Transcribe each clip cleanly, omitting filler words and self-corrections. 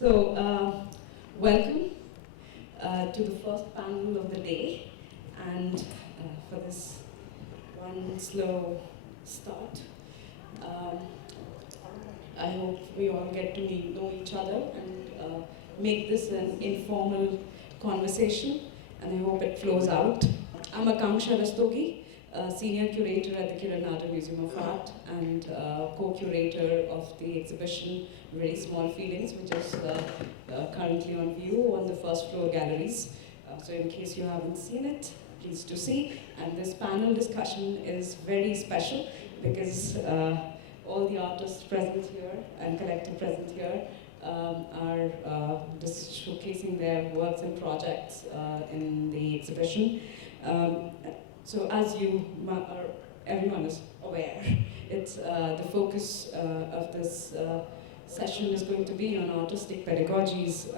So, welcome to the first panel of the day, and for this one slow start, I hope we all get to know each other and make this an informal conversation, and I hope it flows out. I'm Akansha Rastogi, Senior Curator at the Kiranada Museum of Art and co-curator of the exhibition Very Small Feelings, which is currently on view on the first floor galleries. So in case you haven't seen it, please do see. And this panel discussion is very special because all the artists present here and collective present here are just showcasing their works and projects in the exhibition. So as everyone is aware, it's the focus of this session is going to be on artistic pedagogies,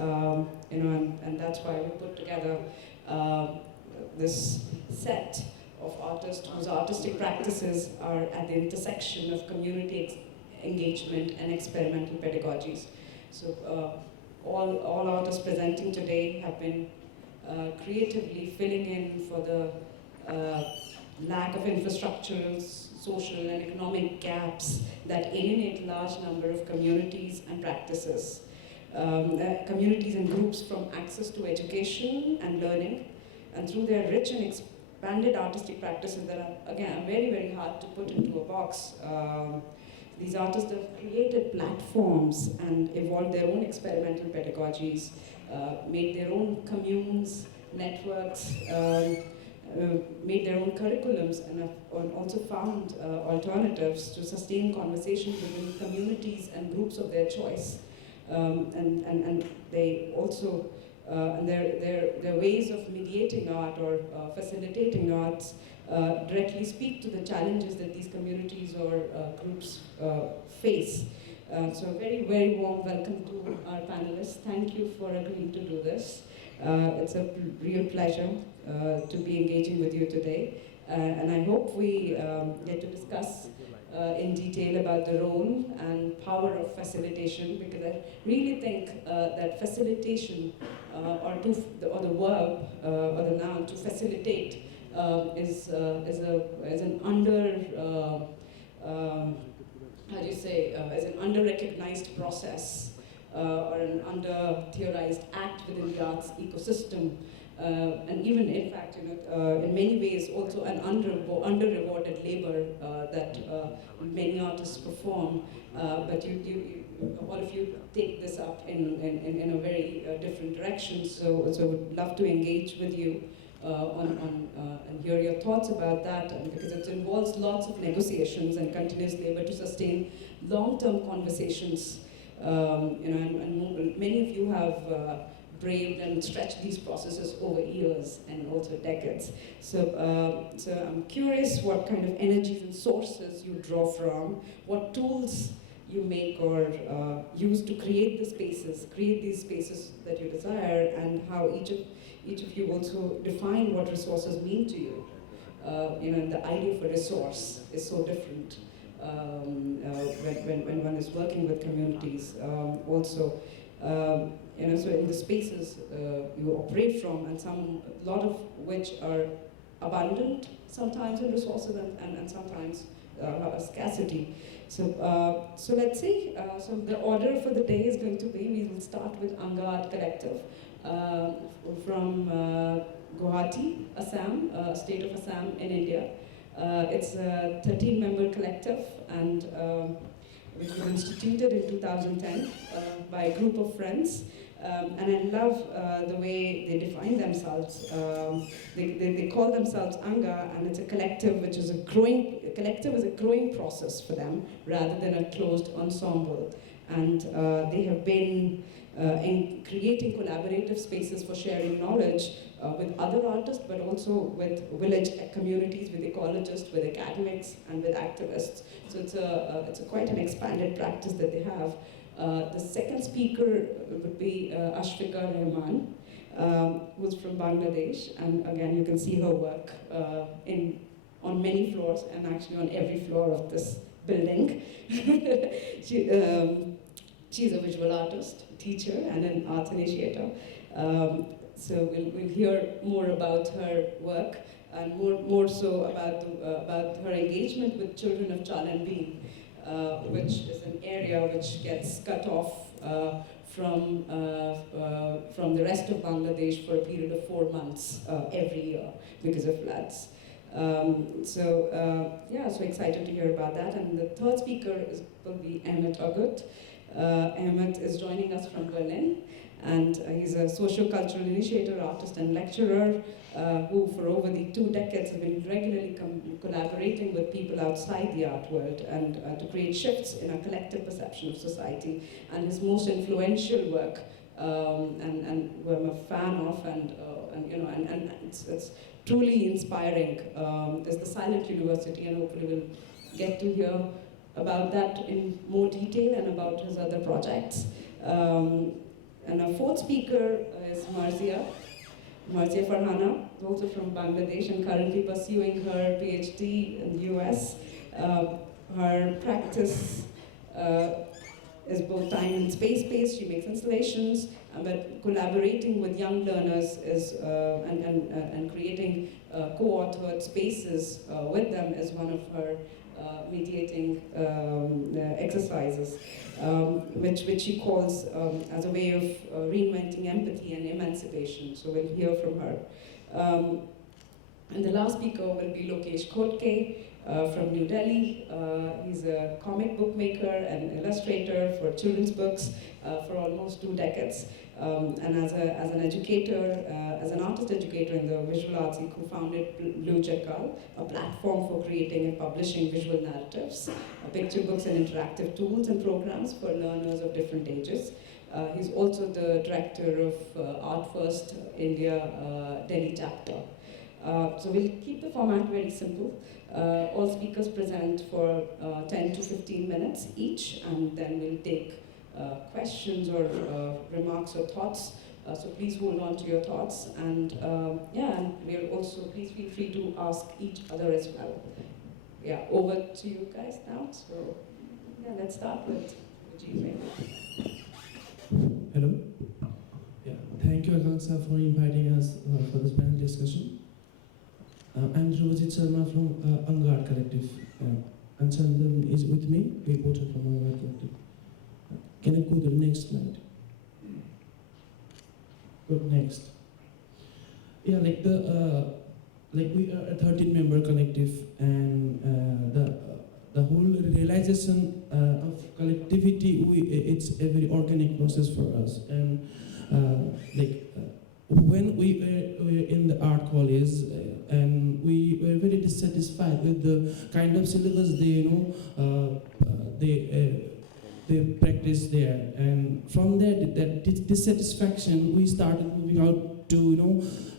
and that's why we put together this set of artists whose artistic practices are at the intersection of community engagement and experimental pedagogies. So all artists presenting today have been creatively filling in for the lack of infrastructural, social and economic gaps that alienate large number of communities and practices. Communities and groups from access to education and learning, and through their rich and expanded artistic practices that are, again, very, very hard to put into a box. These artists have created platforms and evolved their own experimental pedagogies, made their own communes, networks, made their own curriculums, and have also found alternatives to sustain conversations within communities and groups of their choice. And they also, and their ways of mediating art or facilitating arts directly speak to the challenges that these communities or groups face. So a very, very warm welcome to our panelists. Thank you for agreeing to do this. It's a real pleasure to be engaging with you today. And I hope we get to discuss in detail about the role and power of facilitation, because I really think that facilitation, or the verb or the noun to facilitate, is an under-recognized process or an under-theorized act within the arts ecosystem. And even, in fact, in many ways, also an under-rewarded labor that many artists perform. But all of you take this up in a very different direction. So would love to engage with you and hear your thoughts about that, because it involves lots of negotiations and continuous labor to sustain long-term conversations. And many of you have braved and stretched these processes over years and also decades. So I'm curious what kind of energies and sources you draw from, what tools you make or use to create these spaces that you desire, and how each of you also define what resources mean to you. The idea of a resource is so different when one is working with communities. So in the spaces you operate from, and a lot of which are abundant sometimes in resources and sometimes a scarcity. So let's see. So the order for the day is going to be, we will start with Anga Art Collective from Guwahati, Assam, state of Assam in India. It's a 13-member collective, and which was instituted in 2010 by a group of friends. And I love the way they define themselves. They call themselves Anga, and it's a collective which is a growing process for them rather than a closed ensemble. And they have been in creating collaborative spaces for sharing knowledge with other artists, but also with village communities, with ecologists, with academics, and with activists. So it's quite an expanded practice that they have. The second speaker would be Ashfika Rahman, who's from Bangladesh, and again you can see her work on many floors, and actually on every floor of this building. She's a visual artist, teacher, and an arts initiator. So we'll hear more about her work and more so about her engagement with children of Chalanbeen, which is an area which gets cut off from the rest of Bangladesh for a period of 4 months every year because of floods. So excited to hear about that. And the third speaker will be Ahmet Öğüt. Ahmet is joining us from Berlin, and he's a socio-cultural initiator, artist, and lecturer who, for over the 2 decades, has been regularly collaborating with people outside the art world and to create shifts in our collective perception of society. And his most influential work, and who I'm a fan of, and it's truly inspiring, is the Silent University, and hopefully we'll get to hear about that in more detail and about his other projects. And our fourth speaker is Marzia Farhana, also from Bangladesh and currently pursuing her PhD in the US. Her practice is both time and space-based. She makes installations, but collaborating with young learners is, and creating co-authored spaces with them is one of her mediating exercises, which she calls as a way of reinventing empathy and emancipation. So we'll hear from her. And the last speaker will be Lokesh Khodke from New Delhi. He's a comic book maker and illustrator for children's books for almost 2 decades. And as an educator, as an artist educator in the visual arts, he co-founded Blue Jackal, a platform for creating and publishing visual narratives, picture books and interactive tools and programs for learners of different ages. He's also the director of Art First India Delhi chapter. So we'll keep the format very simple. All speakers present for 10 to 15 minutes each, and then we'll take questions or remarks or thoughts. So please hold on to your thoughts, and and we'll also, please feel free to ask each other as well. Yeah, over to you guys now. So yeah, let's start with G. Hello. Yeah, thank you, Akansha, for inviting us for this panel discussion. I'm Dhruvajit Sharma from Anga Collective, and Chandan is with me. We both are from Anga Collective. Can I go to the next slide? Go next. Yeah, like we are a 13-member collective, and the whole realization of collectivity, it's a very organic process for us. And when we were in the art college, and we were very dissatisfied with the kind of syllabus they practice there, and from there, that dissatisfaction, we started moving out to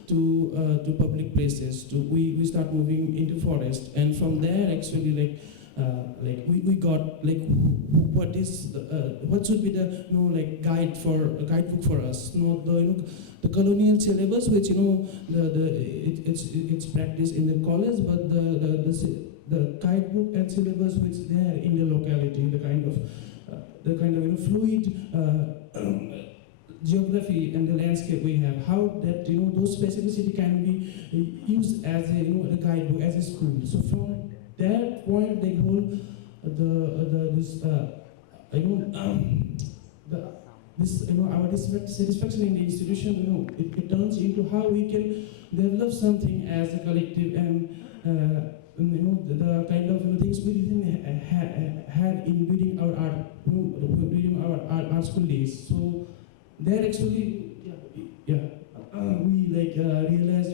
to public places. We start moving into forest, and from there, actually, we got what should be the guidebook for us. The colonial syllabus, which it's practiced in the college, but the guidebook and syllabus which there in the locality, the kind of fluid geography and the landscape we have, how that those specificity can be used as a a guidebook, as a school. So from that point, the whole our dissatisfaction in the institution, it turns into how we can develop something as a collective, and the kind of things we didn't had in during our art art school days. So there actually, we realized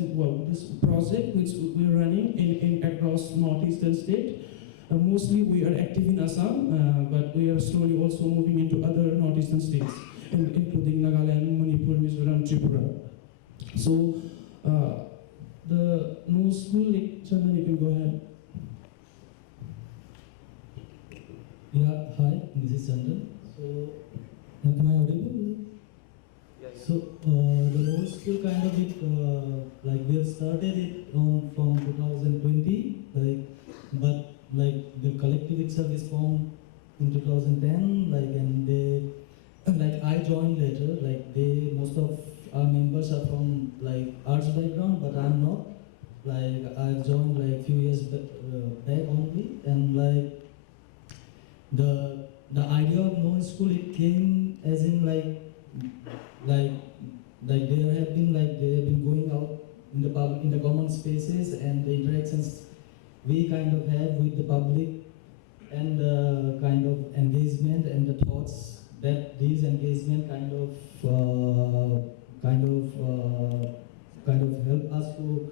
this project which we're running in across northeastern state. Mostly we are active in Assam, but we are slowly also moving into other northeastern states, including Nagaland, Manipur, Mizoram, Tripura. So the no school, Chandan, you can go ahead. Yeah, hi, this is Chandan. So, am I audible? Yeah. So, the no school kind of it, we have started it from 2020, but the collective itself is formed in 2010, and they like I joined later. Like most of our members are from like arts background, but I'm not. Like I joined like few years back only, and like the idea of no school, it came as in like there have been they have been going out in the public, in the common spaces, and the interactions we kind of have with the public, and the kind of engagement and the thoughts that these engagement kind of help us to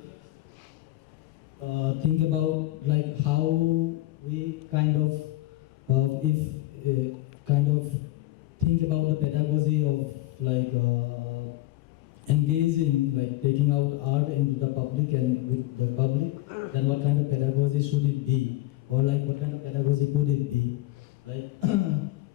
think about like how we kind of if kind of think about the pedagogy of like engaging, like taking out art into the public and with the public, then what kind of pedagogy should it be, or like what kind of pedagogy could it be, like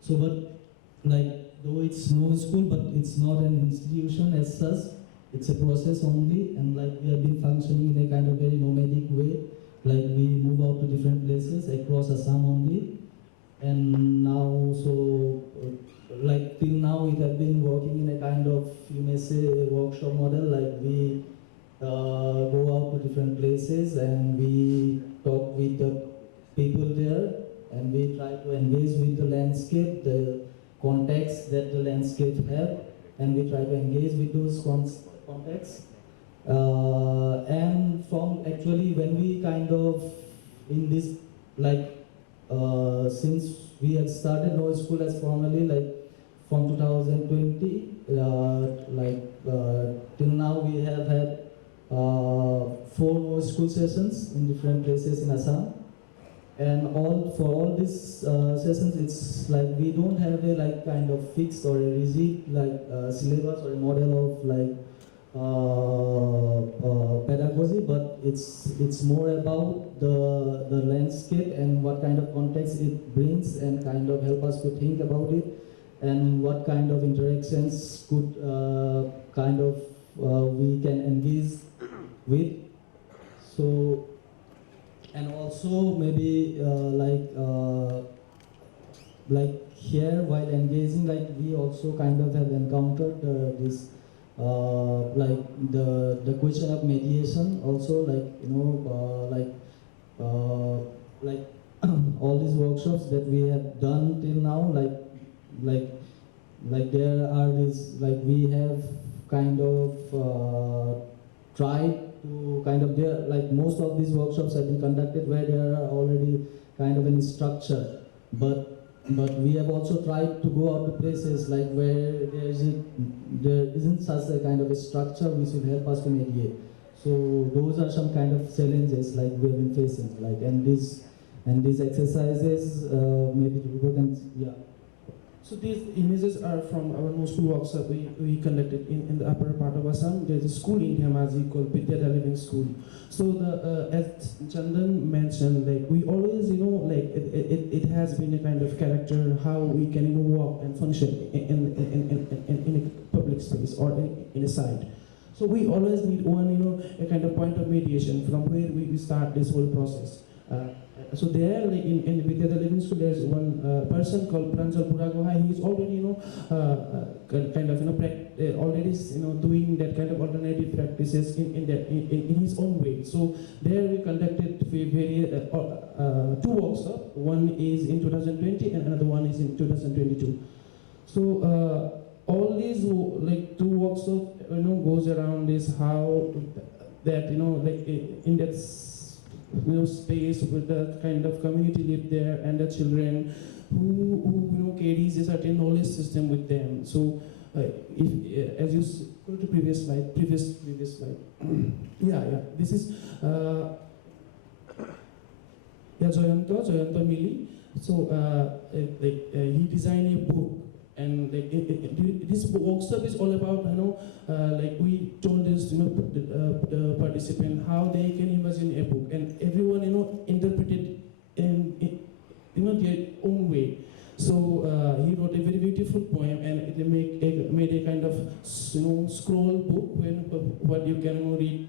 so. But like though it's no school, but it's not an institution as such. It's a process only, and like we have been functioning in a kind of very nomadic way. Like we move out to different places across Assam only, and now so like till now it has been working in a kind of, you may say, workshop model. Like we go out to different places and we talk with the people there, and we try to engage with the landscape, the context that the landscape have, and we try to engage with those contexts. And from actually when we kind of in this like since we had started No School as formally like from 2020 till now we have had 4 No School sessions in different places in Assam. And for all these sessions, it's like we don't have a like kind of fixed or a rigid like syllabus or a model of like pedagogy, but it's more about the landscape and what kind of context it brings, and kind of help us to think about it, and what kind of interactions could we can engage with. So. And also maybe like here while engaging, like we also kind of have encountered this like the question of mediation also, like like all these workshops that we have done till now, like there are these, like we have kind of tried to kind of, there like most of these workshops have been conducted where there are already kind of any structure, but we have also tried to go out to places like where there isn't such a kind of a structure which will help us to mediate. So those are some kind of challenges like we have been facing, like and these exercises maybe people can, yeah. So these images are from our no school workshop we conducted in the upper part of Assam. There's a school in Marzia called Vidyada Living School. So as Chandan mentioned, like we always, like it has been a kind of character how we can walk and function in a public space or in a site. So we always need one, a kind of point of mediation from where we start this whole process. So there, like in Vidyada Living School, there's one person called Pranjal Puragohai. He's already, kind of, already, doing that kind of alternative practices in his own way. So there we conducted two workshops. One is in 2020 and another one is in 2022. So all these like two workshops, goes around this how that like in that space with the kind of community live there, and the children who carries a certain knowledge system with them. So if as you go to previous slide, yeah, this is Jayanta Mili. So he designed a book. And like this workshop is all about, like we told this, the participant how they can imagine a book, and everyone, interpreted in their own way. So he wrote a very beautiful poem, and it made a kind of scroll book what you can read,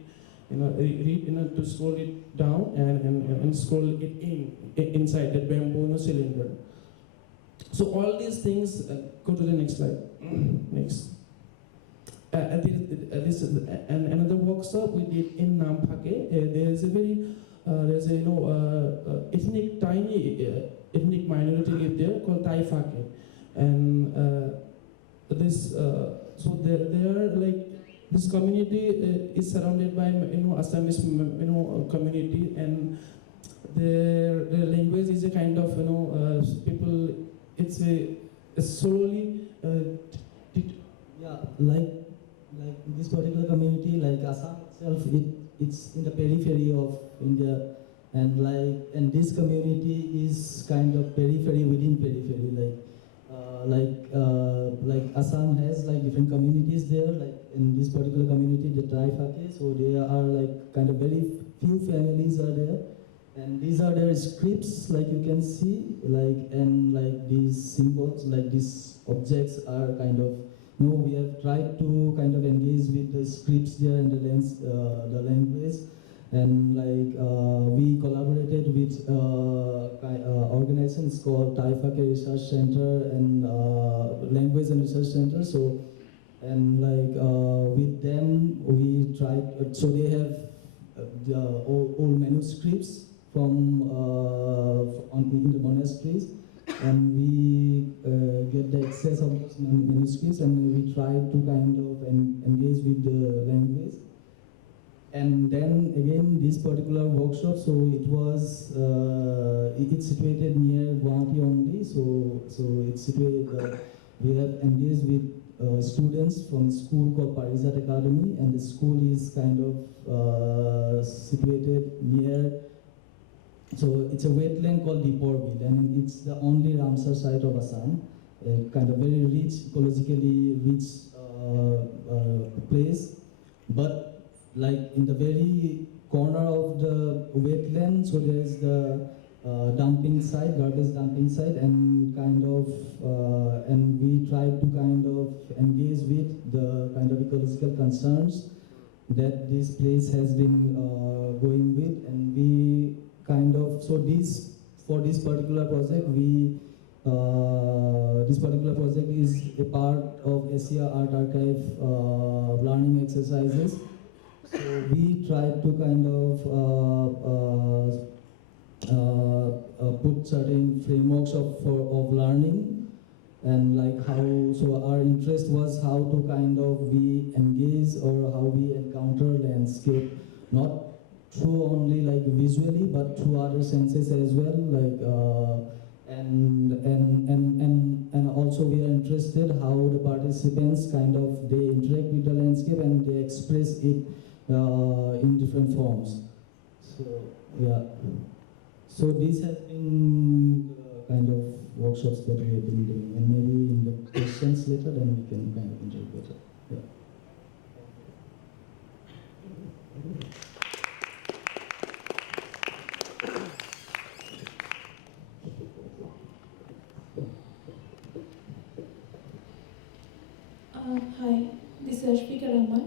to scroll it down and scroll it inside that bamboo cylinder. So all these things, go to the next slide. Next. And another workshop we did in Nampake. There's a very, ethnic minority live there called Taifake, and so they are like, this community is surrounded by Assamese community, and their language is a kind of people. It's slowly. Yeah, like this particular community, like Assam itself, it's in the periphery of India, and this community is kind of periphery within periphery, like Assam has like different communities there, like in this particular community, the Taifake, so there are like kind of very few families are there, and these are their scripts, like you can see, and these symbols, like these objects are kind of, we have tried to kind of engage with the scripts there and the language, and we collaborated with organizations called Taifake Research Center and Language and Research Center. So, and with them we tried. So they have the old manuscripts from in the monasteries, and we get the access of those manuscripts, and we try to kind of engage with the language. And then again, this particular workshop, so it was, it's situated near Guwahati only, so it's situated, we have engaged with students from a school called Parijat Academy, and the school is kind of situated near, so it's a wetland called Diporbil, and it's the only Ramsar site of Assam, a kind of very rich, ecologically rich place, but like in the very corner of the wetland, so there is the dumping site, garbage dumping site, and kind of, and we try to kind of engage with the kind of ecological concerns that this place has been going with, and we kind of, so for this particular project, this particular project is a part of Asia Art Archive learning exercises. So we tried to kind of put certain frameworks of learning, and like how, so our interest was how to kind of we engage or how we encounter landscape, not through only like visually, but through other senses as well, like and also we are interested how the participants kind of, they interact with the landscape and they express it in different forms. So yeah, so this has been the kind of workshops that we have been doing, and maybe in the questions later then we can kind of interact better. Yeah. Hi, this is Ashfika Rahman.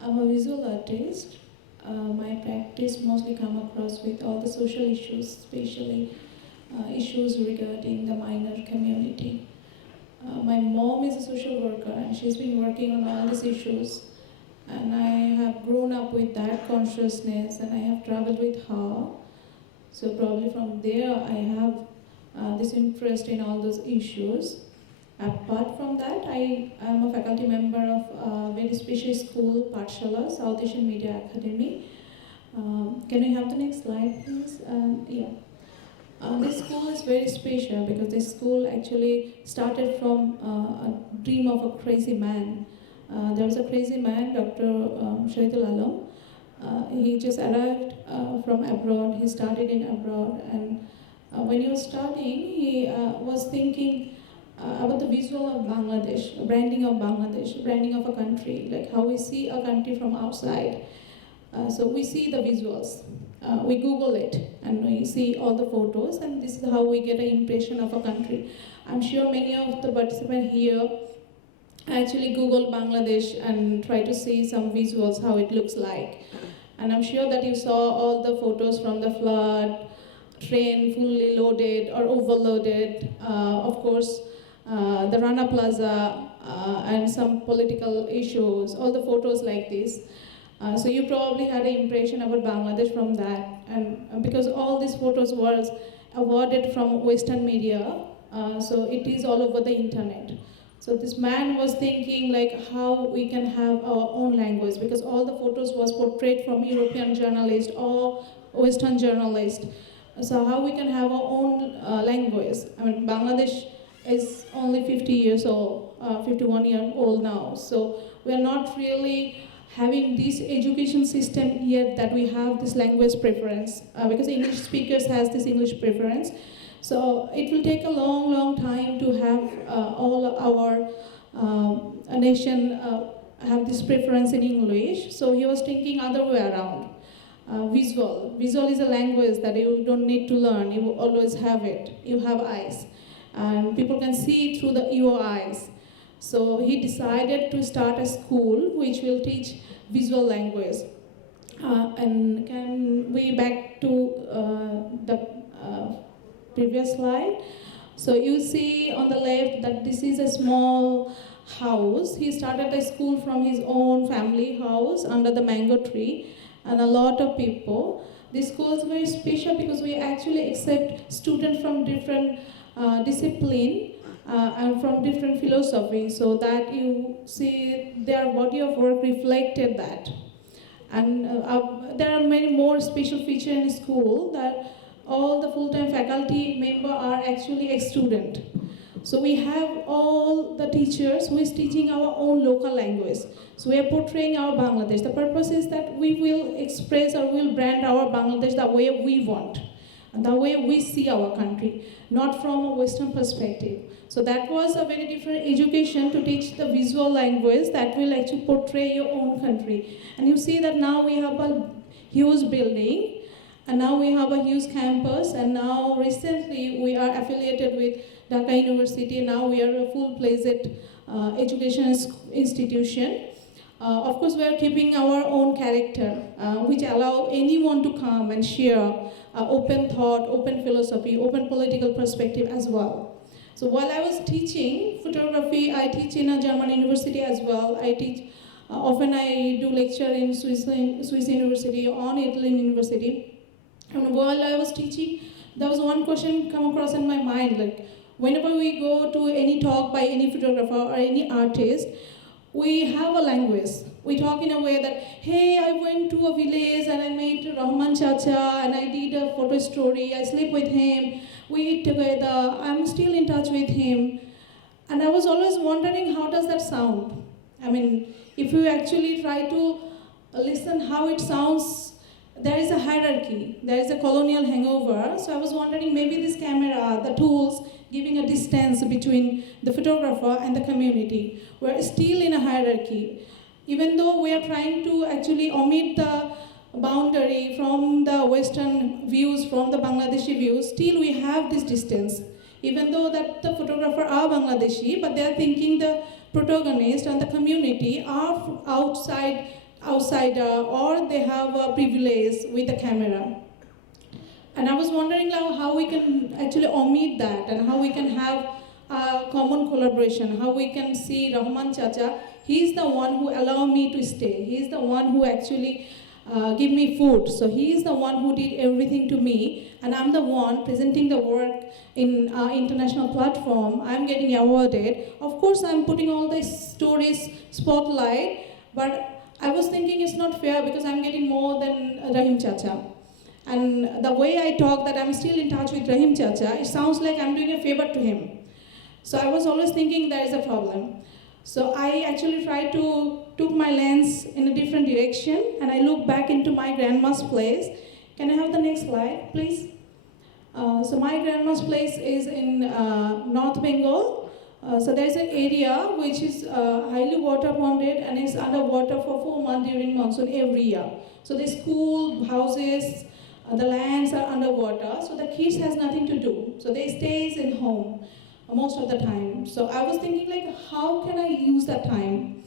I'm a visual artist. My practice mostly come across with all the social issues, especially issues regarding the minor community. My mom is a social worker and she's been working on all these issues, and I have grown up with that consciousness and I have traveled with her. So probably from there I have this interest in all those issues. Apart from that, I am a faculty member of a very special school, Pathshala, South Asian Media Academy. Can we have the next slide, please? Yeah. This school is very special because this school actually started from a dream of a crazy man. There was a crazy man, Dr. Shahidul Alam. He just arrived from abroad. He started in abroad, and when he was starting, he was thinking about the visual of Bangladesh, branding of Bangladesh, branding of a country, like how we see a country from outside. So we see the visuals, we Google it, and we see all the photos, and this is how we get an impression of a country. I'm sure many of the participants here actually Google Bangladesh and try to see some visuals, how it looks like. And I'm sure that you saw all the photos from the flood, train fully loaded or overloaded. Of course, the Rana Plaza and some political issues, all the photos like this. So you probably had an impression about Bangladesh from that. And because all these photos were awarded from Western media, so it is all over the internet. So this man was thinking like how we can have our own language, because all the photos was portrayed from European journalists or Western journalists. So how we can have our own language. I mean, Bangladesh is only 50 years old, 51 years old now. So we are not really having this education system yet that we have this language preference, because English speakers has this English preference. So it will take a long, long time to have all our nation have this preference in English. So he was thinking other way around. Visual. Visual is a language that you don't need to learn. You always have it. You have eyes. And people can see through your eyes. So he decided to start a school which will teach visual language. And can we back to the previous slide? So you see on the left that this is a small house. He started a school from his own family house under the mango tree, and a lot of people. This school is very special because we actually accept students from different discipline and from different philosophy, so that you see their body of work reflected that. And there are many more special features in school that all the full-time faculty members are actually ex-student. So we have all the teachers who is teaching our own local language. So we are portraying our Bangladesh. The purpose is that we will express or will brand our Bangladesh the way we want, and the way we see our country, not from a Western perspective. So that was a very different education to teach the visual language that will actually portray your own country. And you see that now we have a huge building, and now we have a huge campus, and now recently we are affiliated with Dhaka University. Now we are a full-fledged education institution. Of course, we are keeping our own character, which allow anyone to come and share open thought, open philosophy, open political perspective as well. So while I was teaching photography, I teach in a German university as well. I teach, often I do lecture in Swiss University or on Italian University. And while I was teaching, there was one question come across in my mind, like whenever we go to any talk by any photographer or any artist, we have a language. We talk in a way that, hey, I went to a village and I met Rahman Chacha and I did a photo story, I slept with him, we eat together, I'm still in touch with him. And I was always wondering, how does that sound? I mean, if you actually try to listen how it sounds, there is a hierarchy, there is a colonial hangover. So I was wondering, maybe this camera, the tools, giving a distance between the photographer and the community. We're still in a hierarchy. Even though we are trying to actually omit the boundary from the Western views, from the Bangladeshi views, still we have this distance. Even though that the photographer are Bangladeshi, but they are thinking the protagonist and the community are outsider, or they have a privilege with the camera. And I was wondering now how we can actually omit that, and how we can have a common collaboration, how we can see Rahman Chacha. He's the one who allowed me to stay. He's the one who actually gave me food. So he is the one who did everything to me, and I'm the one presenting the work in international platform. I'm getting awarded. Of course, I'm putting all these stories spotlight, but I was thinking it's not fair because I'm getting more than Rahim Chacha. And the way I talk that I'm still in touch with Rahim Chacha, it sounds like I'm doing a favor to him. So I was always thinking there is a problem. So I actually tried to took my lens in a different direction, and I looked back into my grandma's place. Can I have the next slide, please? So my grandma's place is in North Bengal. So there's an area which is highly water ponded and is underwater for 4 months during monsoon every year. So the school, houses, the lands are underwater, so the kids has nothing to do. So they stays in home most of the time. So I was thinking like, how can I use that time?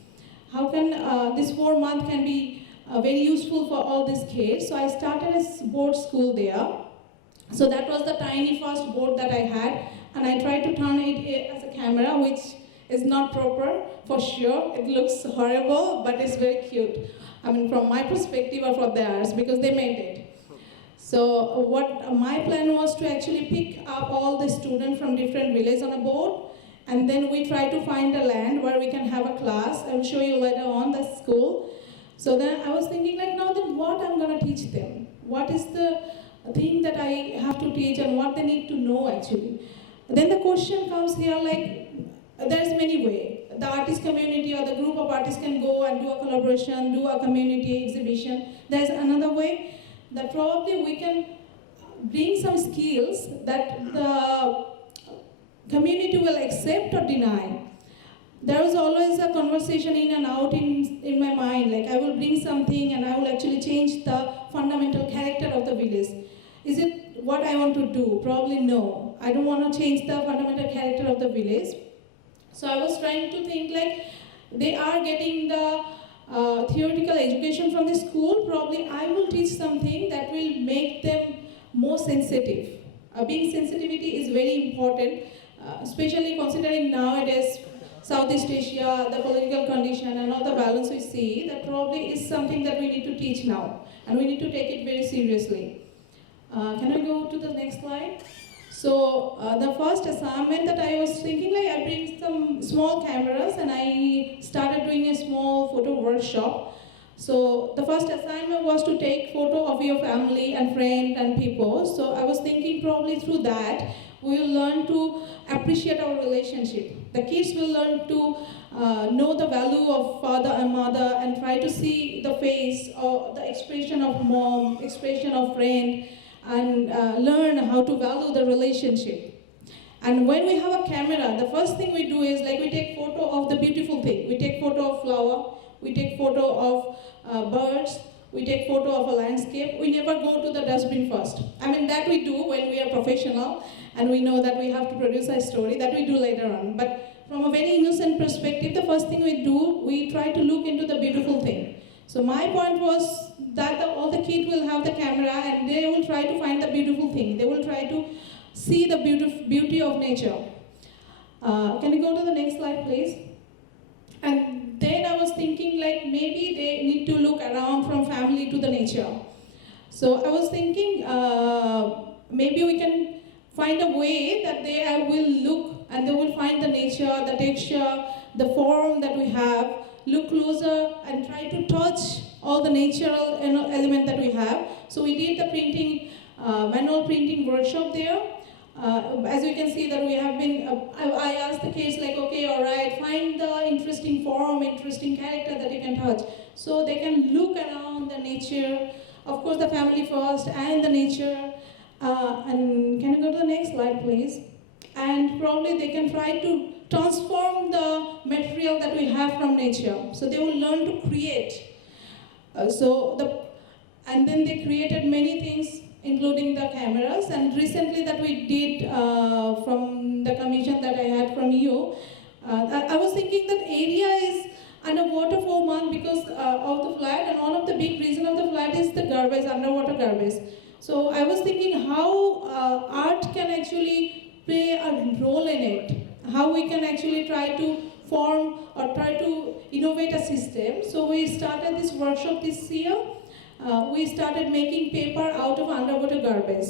How can this 4 months can be very useful for all these kids? So I started a board school there. So that was the tiny first board that I had, and I tried to turn it as a camera, which is not proper for sure. It looks horrible, but it's very cute. I mean, from my perspective or from theirs, because they made it. So what my plan was to actually pick up all the students from different villages on a board, and then we try to find a land where we can have a class. I will show you later on the school. So then I was thinking, like, now then what I'm gonna teach them? What is the thing that I have to teach and what they need to know actually? Then the question comes here, like, there's many ways. The artist community or the group of artists can go and do a collaboration, do a community exhibition. There's another way that probably we can bring some skills that the community will accept or deny. There was always a conversation in and out in my mind, like I will bring something and I will actually change the fundamental character of the village. Is it what I want to do? Probably no. I don't want to change the fundamental character of the village. So I was trying to think, like, they are getting the theoretical education from the school. Probably I will teach something that will make them more sensitive. Being sensitivity is very important, especially considering nowadays Southeast Asia, the political condition and all the balance we see. That probably is something that we need to teach now, and we need to take it very seriously. Can I go to the next slide? So the first assignment that I was thinking, like, I bring some small cameras and I started doing a small photo workshop. So the first assignment was to take photo of your family and friends and people. So I was thinking probably through that we will learn to appreciate our relationship. The kids will learn to know the value of father and mother and try to see the face or the expression of mom, expression of friend, and learn how to value the relationship. And when we have a camera, the first thing we do is, like, we take photo of the beautiful thing. We take photo of flower, we take photo of birds, we take photo of a landscape. We never go to the dustbin first. I mean, that we do when we are professional and we know that we have to produce a story, that we do later on. But from a very innocent perspective, the first thing we do, we try to look into the beautiful thing. So my point was that all the kids will have the camera and they will try to find the beautiful thing. They will try to see the beauty of nature. Can you go to the next slide, please? And then I was thinking, like, maybe they need to look around from family to the nature. So I was thinking maybe we can find a way that they will look and they will find the nature, the texture, the form that we have, look closer and try to touch all the natural element that we have. So we did the printing, manual printing workshop there. As you can see that we have been, I asked the kids, like, okay, all right, find the interesting form, interesting character that you can touch. So they can look around the nature, of course the family first and the nature. And can you go to the next slide, please? And probably they can try to transform the material that we have from nature. So they will learn to create. And then they created many things, including the cameras. And recently that we did from the commission that I had from you, I was thinking that area is underwater for a month because of the flood, and one of the big reasons of the flood is the garbage, underwater garbage. So I was thinking how art can actually play a role in it, how we can actually try to form or try to innovate a system. So we started this workshop this year. We started making paper out of underwater garbage.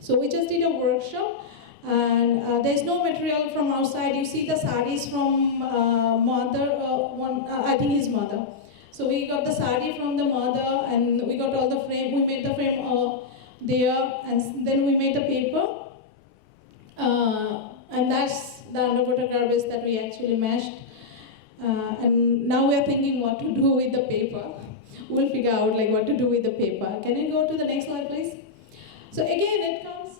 So we just did a workshop, and there's no material from outside. You see the saris from I think his mother. So we got the sari from the mother, and we got all the frame. We made the frame there, and then we made the paper. And that's the underwater garbage that we actually mashed. And now we are thinking what to do with the paper. We'll figure out, like, what to do with the paper. Can you go to the next slide, please? So again, it comes,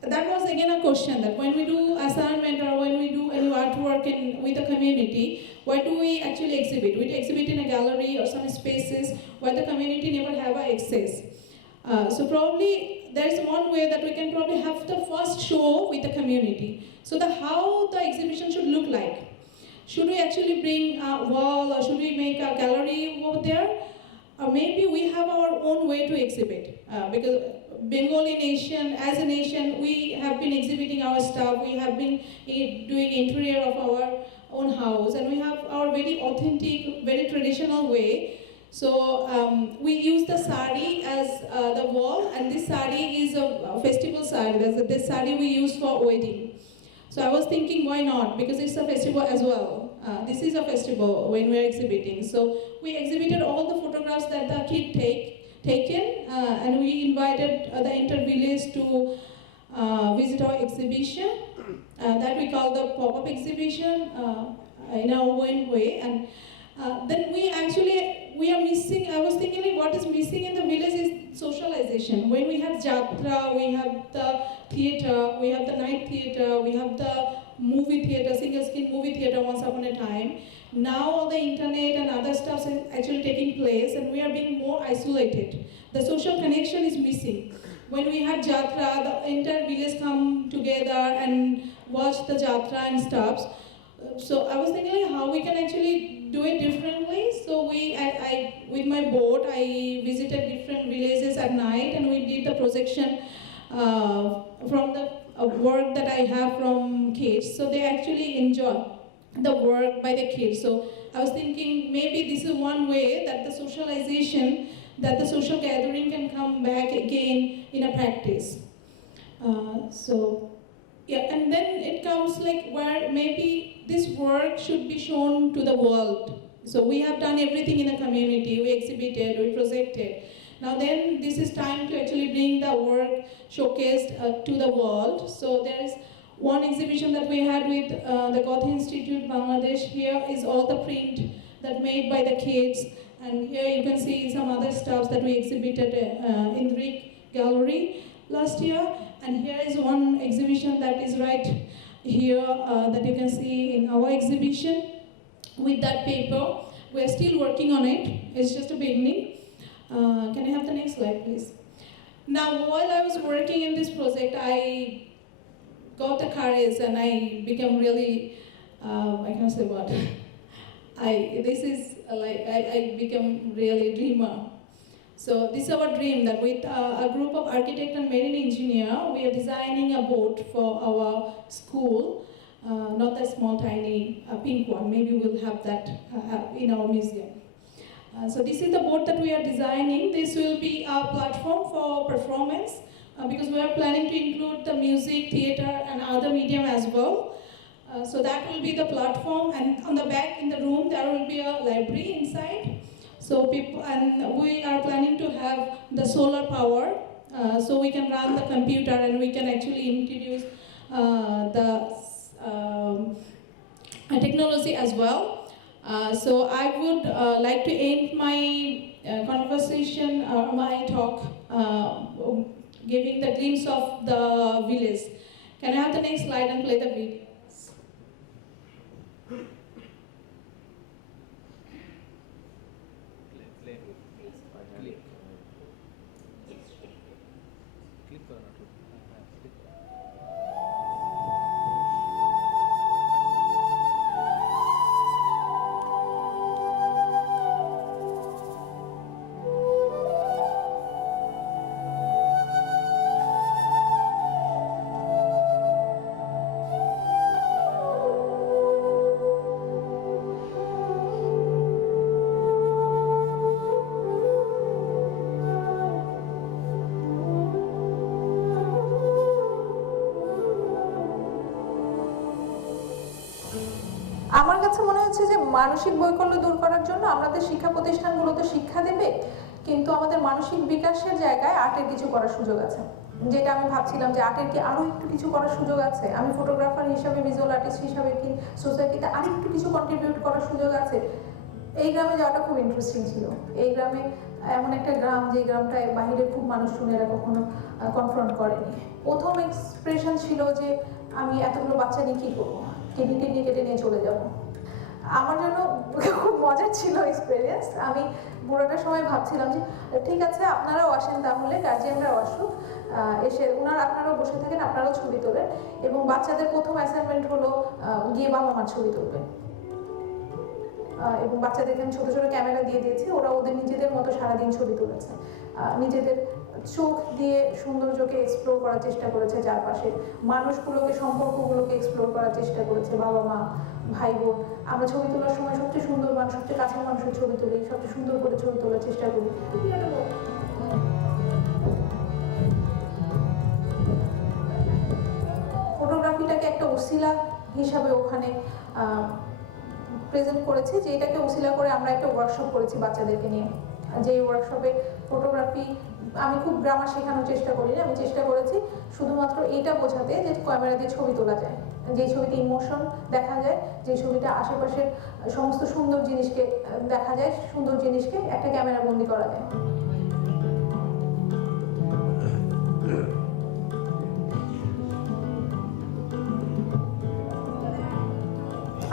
that was again a question, that when we do assignment or when we do any artwork with the community, where do we actually exhibit? We exhibit in a gallery or some spaces where the community never have access. So probably there's one way that we can probably have the first show with the community. So how the exhibition should look like. Should we actually bring a wall or should we make a gallery over there? or maybe we have our own way to exhibit. Because Bengali nation, as a nation, we have been exhibiting our stuff, we have been doing interior of our own house, and we have our very authentic, very traditional way. So we use the sari as the wall, and this sari is a festival sari. This sari we use for wedding. So I was thinking, why not? Because it's a festival as well. This is a festival when we're exhibiting. So we exhibited all the photographs that the kid taken, and we invited the inter-village to visit our exhibition that we call the pop-up exhibition in our own way. And then we are missing, I was thinking like, what is missing in the village is socialization. When we have jatra, we have the theatre, we have the night theatre, we have the movie theatre, single screen movie theatre once upon a time. Now all the internet and other stuff is actually taking place, and we are being more isolated. The social connection is missing. When we had jatra, the entire village come together and watch the jatra and stuff. So I was thinking like how we can actually do it differently. So I with my board, I visited different villages at night, and we did the projection from the work that I have from kids. So they actually enjoy the work by the kids. So I was thinking maybe this is one way that the socialization, that the social gathering can come back again in a practice. Yeah, and then it comes like where maybe this work should be shown to the world. So we have done everything in the community, we exhibited, we projected. Now then this is time to actually bring the work showcased to the world. So there is one exhibition that we had with the Goethe Institut Bangladesh. Here is all the print that made by the kids. And here you can see some other stuff that we exhibited in the Rick Gallery last year. And here is one exhibition that is right here that you can see in our exhibition with that paper. We're still working on it. It's just a beginning. Can I have the next slide, please? Now, while I was working in this project, I got the courage and I became really, I can't say what. I became really dreamer. So this is our dream that with a group of architect and marine engineer, we are designing a boat for our school, not that small, tiny pink one. Maybe we'll have that in our museum. So this is the boat that we are designing. This will be a platform for performance because we are planning to include the music, theater, and other medium as well. So that will be the platform, and on the back in the room there will be a library inside. So we are planning to have the solar power, so we can run the computer and we can actually introduce the technology as well. So I would like to end my conversation, my talk, giving the glimpse of the village. Can I have the next slide and play the video? আমার কাছে মনে হচ্ছে যে মানসিক বৈকল্য দূর করার জন্য আমাদের শিক্ষা প্রতিষ্ঠানগুলো তো শিক্ষা দেবে, কিন্তু আমাদের মানসিক বিকাশের জায়গায় আর্টের কিছু করার সুযোগ আছে। যেটা আমি ভাবছিলাম যে আর্টের কি আরও একটু কিছু করার সুযোগ আছে, আমি ফটোগ্রাফার হিসাবে, ভিজুয়াল আর্টিস্ট হিসাবে কি সোসাইটিতে আরেকটু কিছু কন্ট্রিবিউট করার সুযোগ আছে। এই গ্রামে যাওয়াটা খুব ইন্টারেস্টিং ছিল। এই গ্রামে এমন একটা গ্রাম যে গ্রামটায় বাহিরের খুব মানুষজনেরা কখনো কনফ্রন্ট করেনি। প্রথম এক্সপ্রেশন ছিল যে আমি এতগুলো বাচ্চা নিয়ে কী করবো, কেটে নিয়ে চলে যাব। আমার জন্য খুব মজার ছিল এক্সপিরিয়েন্স। আমি পুরোটা সময় ভাবছিলাম যে ঠিক আছে আপনারাও আসেন, তাহলে গার্জিয়ানরাও আসুক, এসে আপনারাও বসে থাকেন, আপনারাও ছবি তোলেন, এবং বাচ্চাদের প্রথম অ্যাসাইনমেন্ট হলো গিয়ে বাবা মার ছবি তুলবেন। এবং বাচ্চাদেরকে আমি ছোটো ছোটো ক্যামেরা দিয়ে দিয়েছি, ওরা ওদের নিজেদের মতো সারাদিন ছবি তুলেছে, নিজেদের চোখ দিয়ে সৌন্দর্যকে এক্সপ্লোর করার চেষ্টা করেছে, চারপাশে মানুষগুলোকে, সম্পর্কগুলোকে এক্সপ্লোর করার চেষ্টা করেছে, বাবা মা ভাই বোন। আমরা ছবি তোলার সময় সবচেয়ে সুন্দর মানুষ, সবচেয়ে কাছের মানুষের ছবি তুলি, সবচেয়ে সুন্দর করে ছবি তোলার চেষ্টা করি। ফটোগ্রাফিটাকে একটা ওসিলা হিসাবে ওখানে প্রেজেন্ট করেছি, যে এটাকে ওসিলা করে আমরা একটা ওয়ার্কশপ করেছি বাচ্চাদেরকে নিয়ে। যেই ওয়ার্কশপে ফটোগ্রাফি আমি খুব গ্রামার শেখানোর চেষ্টা করিনি, আমি চেষ্টা করেছি শুধুমাত্র এইটা বোঝাতে যে ক্যামেরা দিয়ে ছবি তোলা যায়, যে ছবিতে ইমোশন দেখা যায়, যে ছবিটা আশেপাশের সমস্ত সুন্দর জিনিসকে দেখা যায়, সুন্দর জিনিসকে একটা ক্যামেরা বন্দি করা যায়।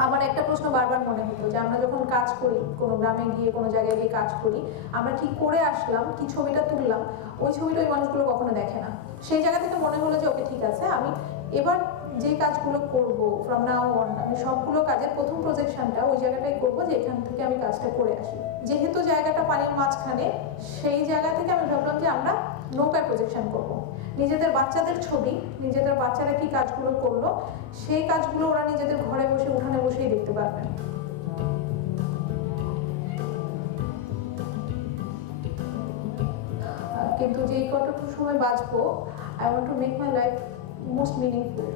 আমার একটা প্রশ্ন বারবার মনে হতো যে আমরা যখন কাজ করি, কোনো গ্রামে গিয়ে কোনো জায়গায় গিয়ে কাজ করি, আমরা কি করে আসলাম, কি ছবিটা তুললাম, ওই ছবিটা ওই মানুষগুলো কখনো দেখে না। সেই জায়গা থেকে মনে হলো যে ওকে ঠিক আছে, আমি এবার যে কাজগুলো করব ফ্রম নাও অন, আমি সবগুলো কাজের প্রথম প্রজেকশনটা ওই জায়গাটাই করব যে এখান থেকে আমি কাজটা করে আসি। যেহেতু জায়গাটা পানির মাঝখানে, সেই জায়গা থেকে আমি ভাবলাম যে আমরা নৌকায় প্রজেকশন করব। নিজেদের বাচ্চাদের ছবি, নিজেদের বাচ্চারা কি কাজগুলো করলো, সেই কাজগুলো ওরা নিজেদের ঘরে বসে, উঠানে বসেই দেখতে পারবেন। কিন্তু যেই কতটুকু সময় বাঁচবো, I want to make my life most meaningful.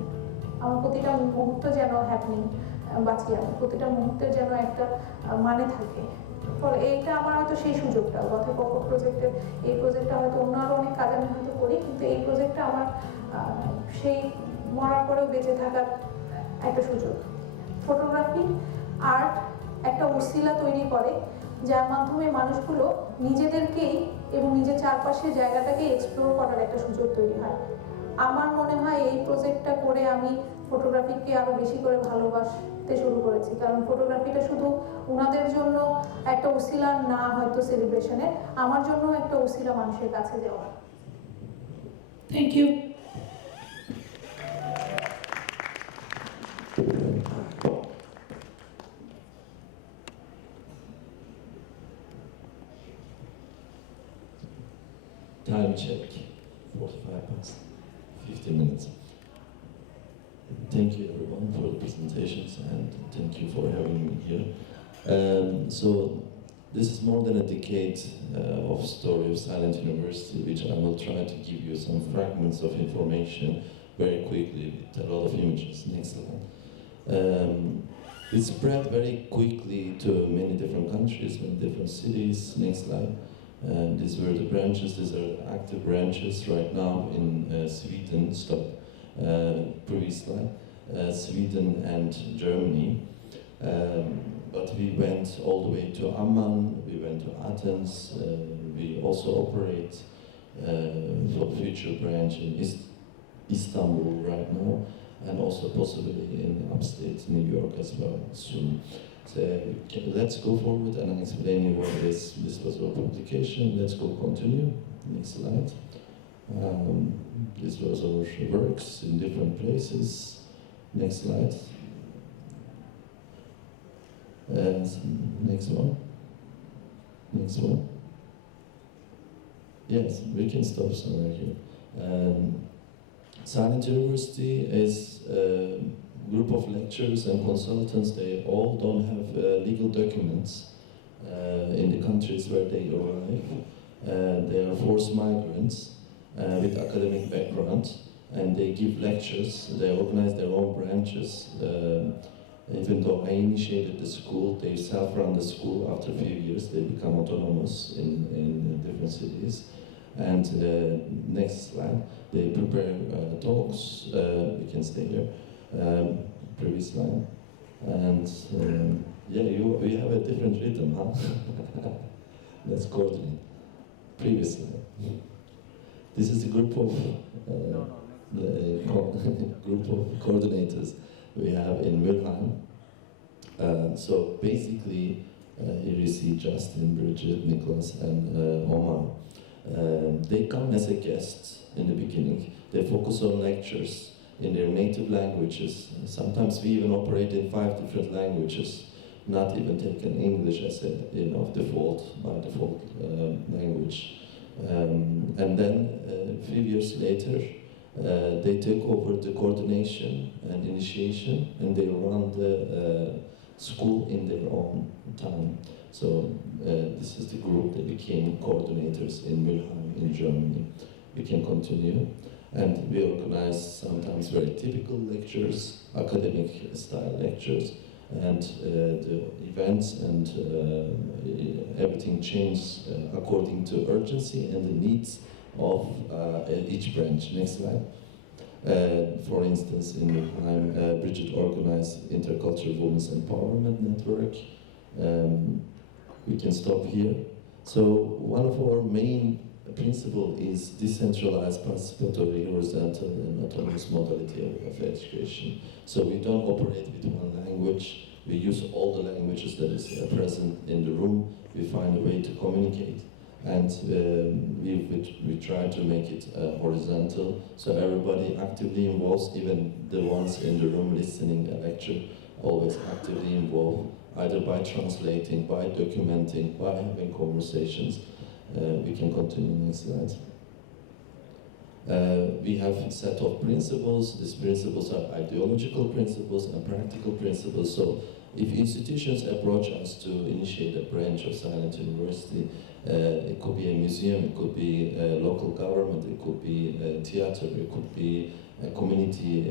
আমার প্রতিটা মুহূর্ত যেন হ্যাপনিং বাঁচি, আমি প্রতিটা মুহূর্তে যেন একটা মানে থাকে। ফলে এইটা আমার হয়তো সেই সুযোগটা, গথেপক প্রজেক্টের এই প্রজেক্টটা হয়তো অন্য আরও অনেক কাজ আমি হয়তো করি, কিন্তু এই প্রজেক্টটা আমার সেই মরার পরেও বেঁচে থাকার একটা সুযোগ। ফটোগ্রাফি আর্ট একটা ওসিলা তৈরি করে, যার মাধ্যমে মানুষগুলো নিজেদেরকেই এবং নিজের চারপাশের জায়গাটাকে এক্সপ্লোর করার একটা সুযোগ তৈরি হয়। আমার মনে হয় এই প্রজেক্টটা করে আমি ফটোগ্রাফিকে আরও বেশি করে ভালোবাসতে শুরু করেছি, কারণ ফটোগ্রাফিটা শুধু ওনাদের জন্য একটা ওসিলা না হয়তো সেলিব্রেশনের, আমার জন্য একটা ওসিলা মানুষের কাছে যাওয়ার। Thank you. Time check, 45 past, 15 minutes. Thank you everyone for the presentations and thank you for having me here. So this is more than a decade of story of Silent University, which I will try to give you some fragments of information very quickly with a lot of images. Next slide. It spread very quickly to many different countries, many different cities. Next slide. These were the branches, these are active branches right now in Sweden, previous slide, Sweden and Germany. But we went all the way to Amman, we went to Athens, we also operate for future branch in Istanbul right now, and also possibly in upstate New York as well soon. So let's go forward and I'll explain you what it is. This was our publication. Let's go continue. Next slide. This was our works in different places. Next slide. Next one. Next one. Yes, we can stop somewhere here. Silent University is group of lecturers and consultants. They all don't have legal documents in the countries where they arrive. They are forced migrants with academic background, and they give lectures. They organize their own branches. Even though I initiated the school, they self-run the school. After a few years, they become autonomous in different cities. And next slide, they prepare talks. We can stay here. Previous slide. And yeah, we have a different rhythm, huh? Let's coordinate. Previous slide. This is a group of group of coordinators we have in Mülheim. So basically, here you see Justin, Bridget, Nicholas, and Omar. They come as a guest in the beginning. They focus on lectures in their native languages. Sometimes we even operate in 5 different languages not even taken English as a default by default language. And then a few years later, they took over the coordination and initiation, and they run the school in their own time. So this is the group that became coordinators in Mülheim in Germany. We can continue. And we organize sometimes very typical lectures, academic style lectures, and the events and everything changes according to urgency and the needs of each branch. Next slide. For instance, in Mülheim, Bridget organized Intercultural Women's Empowerment Network. We can stop here. So one of our main principles is decentralized, participatory, horizontal, and autonomous modality of education. So we don't operate with one language. We use all the languages that is present in the room. We find a way to communicate. And we try to make it horizontal, so everybody actively involves, even the ones in the room listening a lecture, always actively involved, either by translating, by documenting, by having conversations. We can continue next slide. We have a set of principles. These principles are ideological principles and practical principles. So if institutions approach us to initiate a branch of Silent University, it could be a museum, it could be a local government, it could be a theater, it could be a community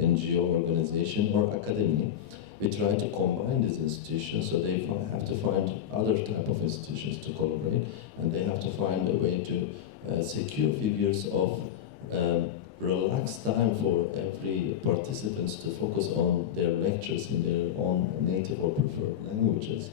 NGO organization or academy. We try to combine these institutions, so they have to find other type of institutions to collaborate, and they have to find a way to secure a few years of relaxed time for every participant to focus on their lectures in their own native or preferred languages.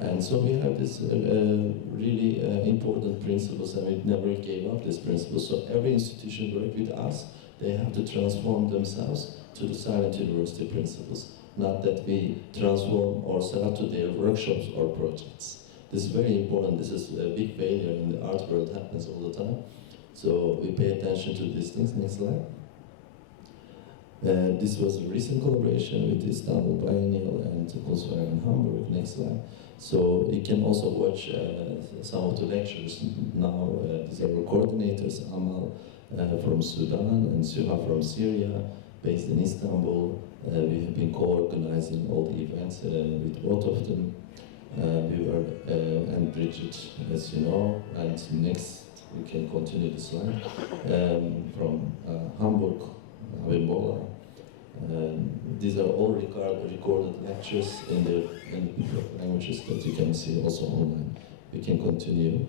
And so we have this really important principles, and we never gave up these principles. So every institution work with us, they have to transform themselves to the Silent University principles. Not that we transform ourselves to their workshops or projects. This is very important. This is a big failure in the art world, happens all the time. So we pay attention to these things. Next slide. This was a recent collaboration with Istanbul Biennial and Volkswagen Hamburg. Next slide. So you can also watch some of the lectures now. These are our coordinators, Amal from Sudan and Suha from Syria, based in Istanbul. We have been co-organizing all the events with both of them. We were, and Bridget, as you know, and next we can continue the slide, from Hamburg, Abimbola. These are all recorded lectures in the languages that you can see also online. We can continue.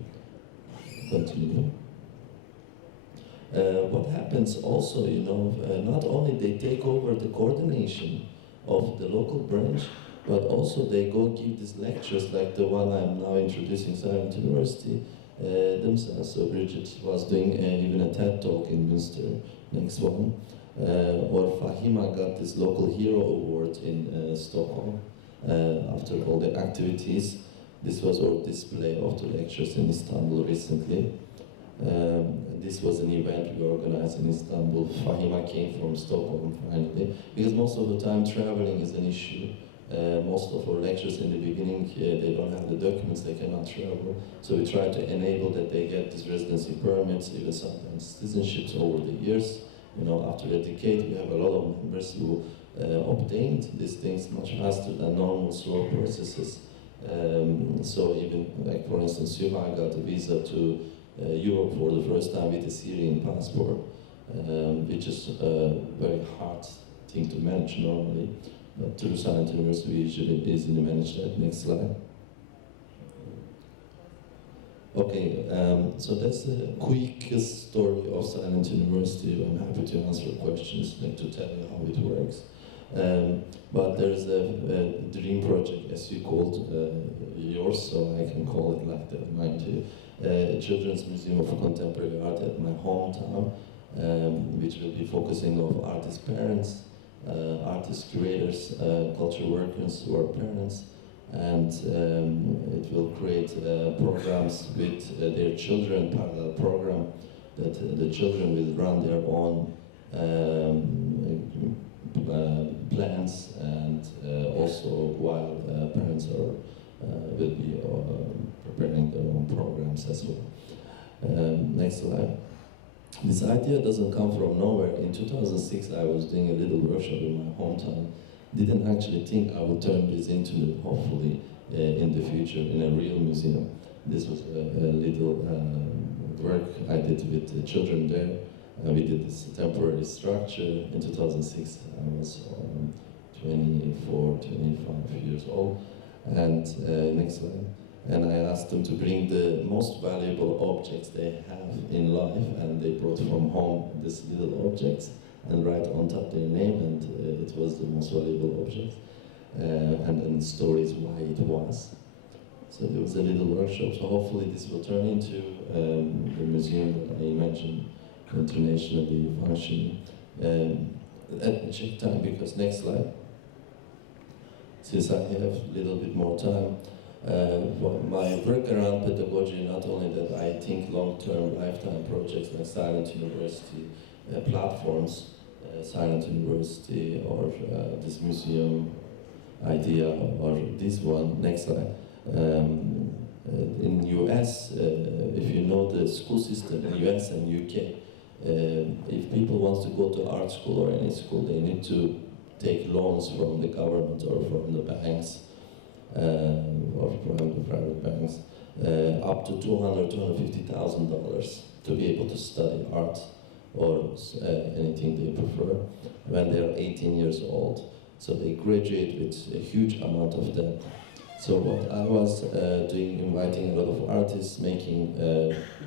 What happens also, not only they take over the coordination of the local branch, but also they go give these lectures like the one I'm now introducing, Silent University, themselves. So Bridget was doing even a TED talk in Münster, next one. Or Fahima got this local hero award in Stockholm after all the activities. This was our display of the lectures in Istanbul recently. This was an event we organized in Istanbul. Fahima came from Stockholm finally, because most of the time traveling is an issue. Most of our lectures in the beginning, they don't have the documents, they cannot travel. So we try to enable that they get these residency permits, even sometimes citizenships over the years. After a decade, we have a lot of members who obtained these things much faster than normal slow processes. So even, like for instance, Suha got a visa to Europe for the first time with a Syrian passport, which is a very hard thing to manage normally. But through Silent University, we usually easily manage that. Next slide. Okay, so that's the quickest story of Silent University. I'm happy to answer questions, like to tell you how it works. But there's a dream project, as you called yours, so I can call it like that, mind you. A Children's Museum of Contemporary Art at my hometown, which will be focusing on artists' parents, artists, curators, cultural workers who are parents, and it will create programs with their children, parallel program that the children will run their own plans, and also while parents are will be preparing their own programs as well. Next slide. This idea doesn't come from nowhere. In 2006, I was doing a little workshop in my hometown. Didn't actually think I would turn this into, hopefully, in the future, in a real museum. This was a little work I did with the children there. We did this temporary structure. In 2006, I was 24, 25 years old. And next slide. And I asked them to bring the most valuable objects they have in life, and they brought from home these little objects and write on top their name, and it was the most valuable object. And then stories why it was. So it was a little workshop. So hopefully this will turn into the museum that I mentioned, internationally functioning. Let me check time, because next slide. Since I have a little bit more time, my work around pedagogy, not only that I think long-term lifetime projects like Silent University platforms, Silent University, or this museum idea, or this one, next slide. In US, if you know the school system in US and UK, if people want to go to art school or any school, they need to take loans from the government or from the banks, or from the private banks, up to $250,000 to be able to study art or anything they prefer when they are 18 years old. So they graduate with a huge amount of debt. So what I was doing, inviting a lot of artists, making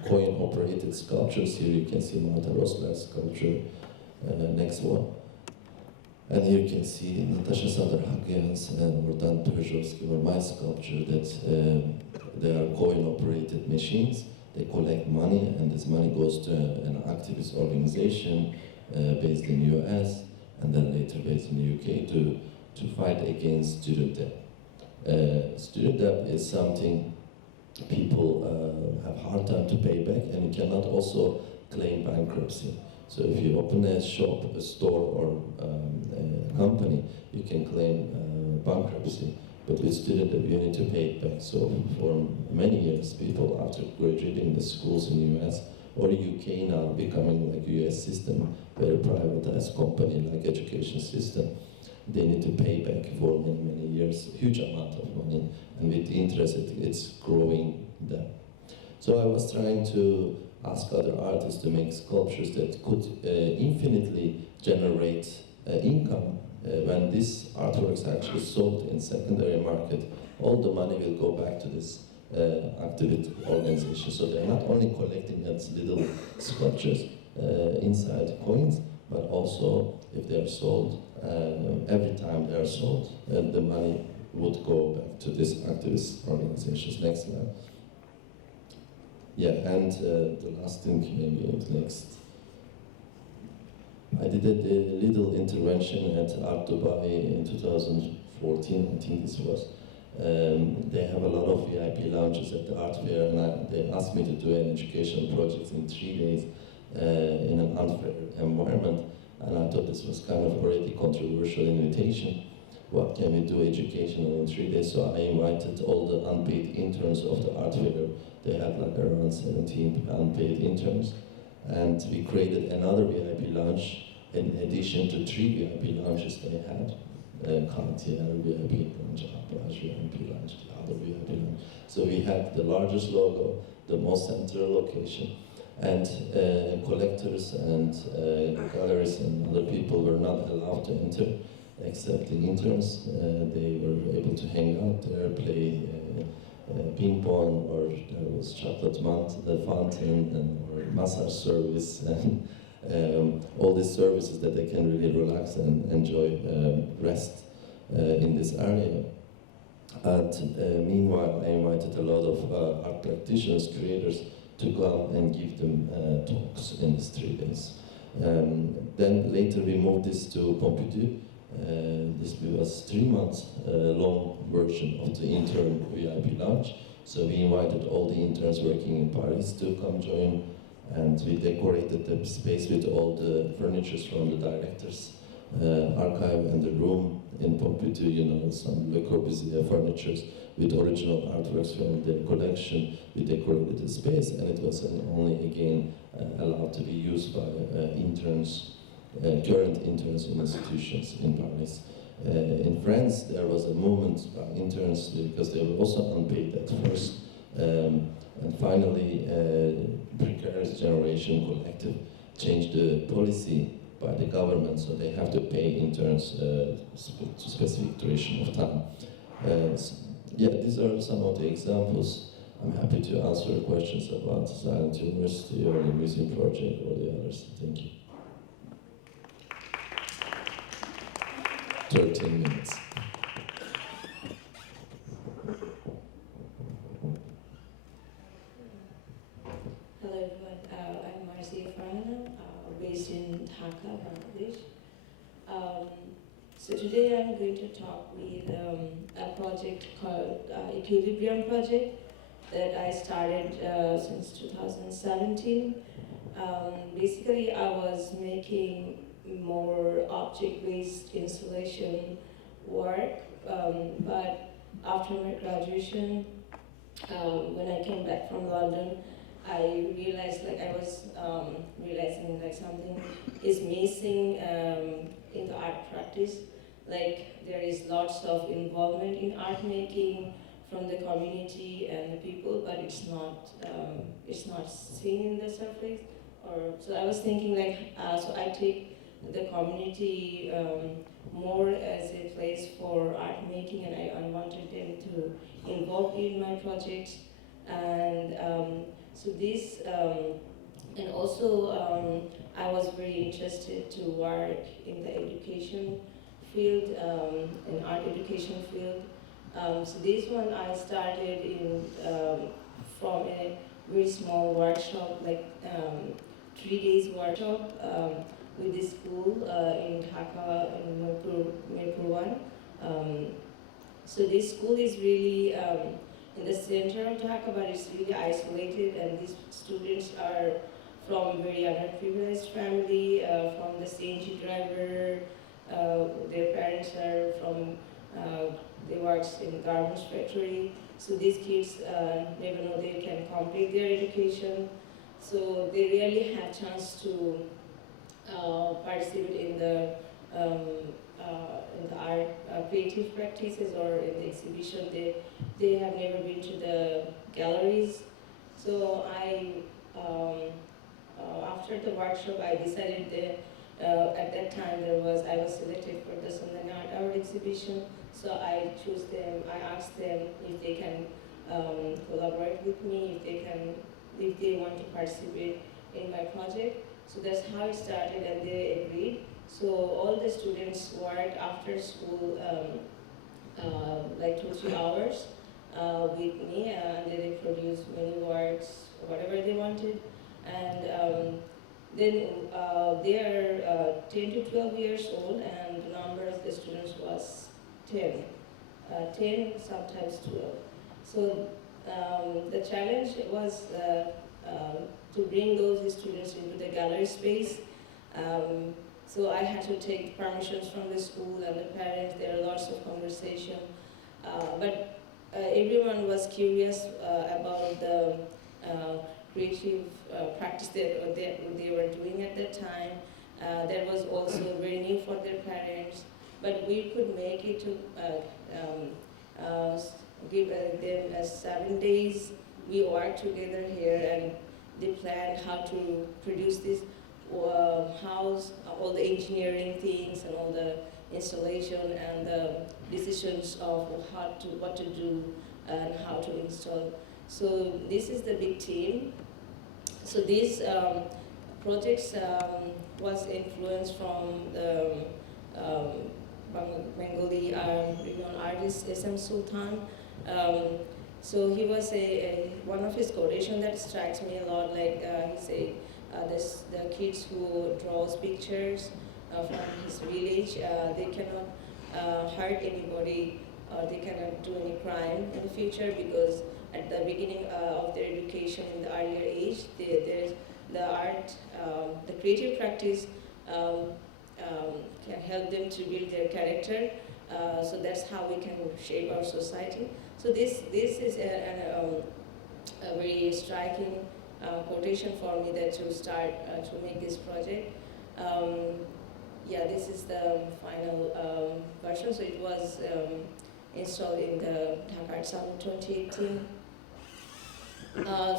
coin-operated sculptures. Here you can see Marta Rosler's sculpture, next one. And here you can see Natasha Sadar-Hagian's and Rodan Peugeot's or my sculpture that they are coin-operated machines. They collect money, and this money goes to an activist organization based in the US, and then later based in the UK to fight against student debt. Student debt is something people have a hard time to pay back, and you cannot also claim bankruptcy. So if you open a shop, a store, or a company, you can claim bankruptcy. But with student debt, you need to pay it back. So for many years, people after graduating the schools in the US or UK now becoming like US system, very privatized company like education system, they need to pay back for many, many years, huge amount of money. And with interest, it's growing there. So I was trying to ask other artists to make sculptures that could infinitely generate income. When these artworks are actually sold in secondary market, all the money will go back to this activist organization. So they're not only collecting those little sculptures inside coins, but also if they are sold, every time they are sold, the money would go back to this activist organizations. Next slide. Yeah, and the last thing maybe next. I did a little intervention at Art Dubai in 2014, I think this was. They have a lot of VIP lounges at the art fair, and they asked me to do an educational project in 3 days in an unfair environment. And I thought this was kind of already controversial invitation. What can we do educational in 3 days? So I invited all the unpaid interns of the art fair. They had like around 17 unpaid interns. And we created another VIP lounge in addition to 3 VIP lounges they had. Cartier VIP lounge, Apache VIP lounge, the other VIP lounge. So we had the largest logo, the most central location, and collectors and galleries and other people were not allowed to enter except the interns. They were able to hang out there, play ping pong, or there was chocolate fountain, or massage service, and all these services that they can really relax and enjoy rest in this area. And meanwhile, I invited a lot of art practitioners, creators, to come and give them talks in these 3 days. Then later we moved this to Pompidou. This was 3 months long version of the intern VIP lounge. So we invited all the interns working in Paris to come join, and we decorated the space with all the furnitures from the directors archive and the room in Pompidou, you know, some Le Corbusier furnitures with original artworks from their collection. We decorated the space, and it was only again allowed to be used by interns, current interns in institutions in Paris. In France, there was a movement by interns because they were also unpaid at first. And finally, precarious generation collective changed the policy by the government, so they have to pay interns to specific duration of time. Yeah, these are some of the examples. I'm happy to answer questions about Silent University or the museum project or the others. Thank you. 13 minutes. Hello everyone, I'm Marzia Farhana, based in Dhaka, Bangladesh. So today I'm going to talk with a project called Equilibrium Project that I started since 2017. Basically I was making more object-based installation work, but after my graduation, when I came back from London, I realized I was realizing something is missing in the art practice. There is lots of involvement in art making from the community and the people, but it's not seen in the surface. So I was thinking so I take the community more as a place for art making, and I wanted them to involve in my projects. And so this, and also I was very interested to work in the education field, in art education field. So this one I started in from a very small workshop, 3 days workshop with this school in Dhaka, in Mirpur 1. So this school is really in the center of Dhaka, but it's really isolated, and these students are from very underprivileged family, from the CNG driver, their parents are from, they work in garments factory, so these kids never know they can complete their education, so they really have chance to participate in the art creative practices or in the exhibition. They have never been to the galleries. So after the workshop, I decided that at that time I was selected for the Sunday Art exhibition. So I chose them. I asked them if they can collaborate with me, if they want to participate in my project. So that's how it started, and they agreed. So all the students worked after school, 2-3 hours with me, and they produced many works, whatever they wanted. And then they are 10 to 12 years old, and the number of the students was 10, sometimes 12. So the challenge was to bring those students into the gallery space. So I had to take permissions from the school and the parents. There are lots of conversation, but everyone was curious about the creative practice that they were doing at that time. That was also very new for their parents, but we could make it to give them 7 days. We worked together here, and they planned how to produce this house, all the engineering things and all the installation and the decisions of what to do and how to install. So this is the big team. So these projects was influenced from the Bengali renowned artist S.M. Sultan. So he was one of his quotation that strikes me a lot. He said, the kids who draws pictures from his village, they cannot hurt anybody, or they cannot do any crime in the future, because at the beginning of their education in the earlier age, there's the art, the creative practice can help them to build their character. So that's how we can shape our society. So this is a very striking quotation for me that to start to make this project. Yeah, this is the final version. So it was installed in the Dhaka Art Summit 2018.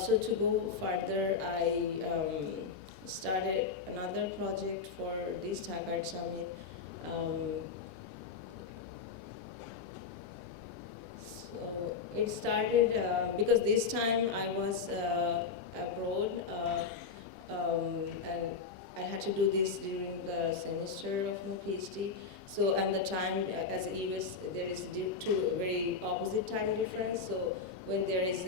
So to go further, I started another project for this Dhaka Art Summit. So it started because this time I was abroad and I had to do this during the semester of my PhD. So and the time as a US, there is two very opposite time difference. So when there is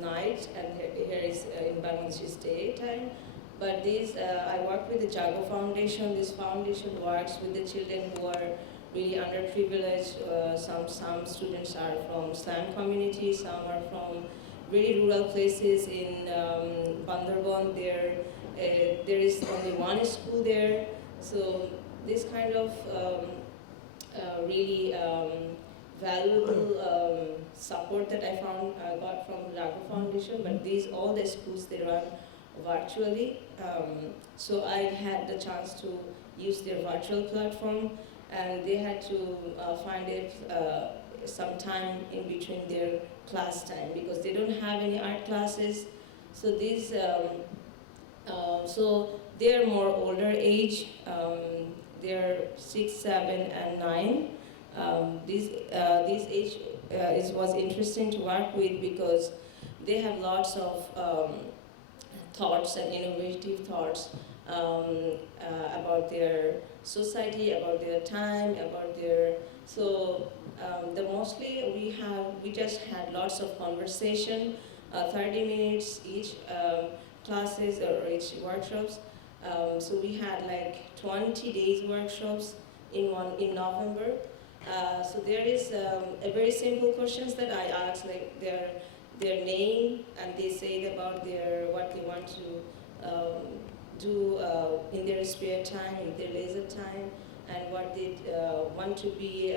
night and here is in Bangladesh is daytime. But this, I work with the Jago Foundation. This foundation works with the children who are really underprivileged. Some students are from Islam community, some are from very rural places in Bandarban. There is only one school there. So this kind of really valuable support that I got from the Jago Foundation. But all the schools they run virtually. So I had the chance to use their virtual platform, and they had to find it some time in between their class time because they don't have any art classes. So these, so they're more older age. They're 6, 7, and 9. This age was interesting to work with because they have lots of thoughts and innovative thoughts about their society, about their time, about their, so mostly we just had lots of conversation, 30 minutes each classes or each workshops. So we had like 20 days workshops in November. So there is a very simple questions that I asked, like their name, and they say about what they want to do in their spare time, in their leisure time, and what they want to be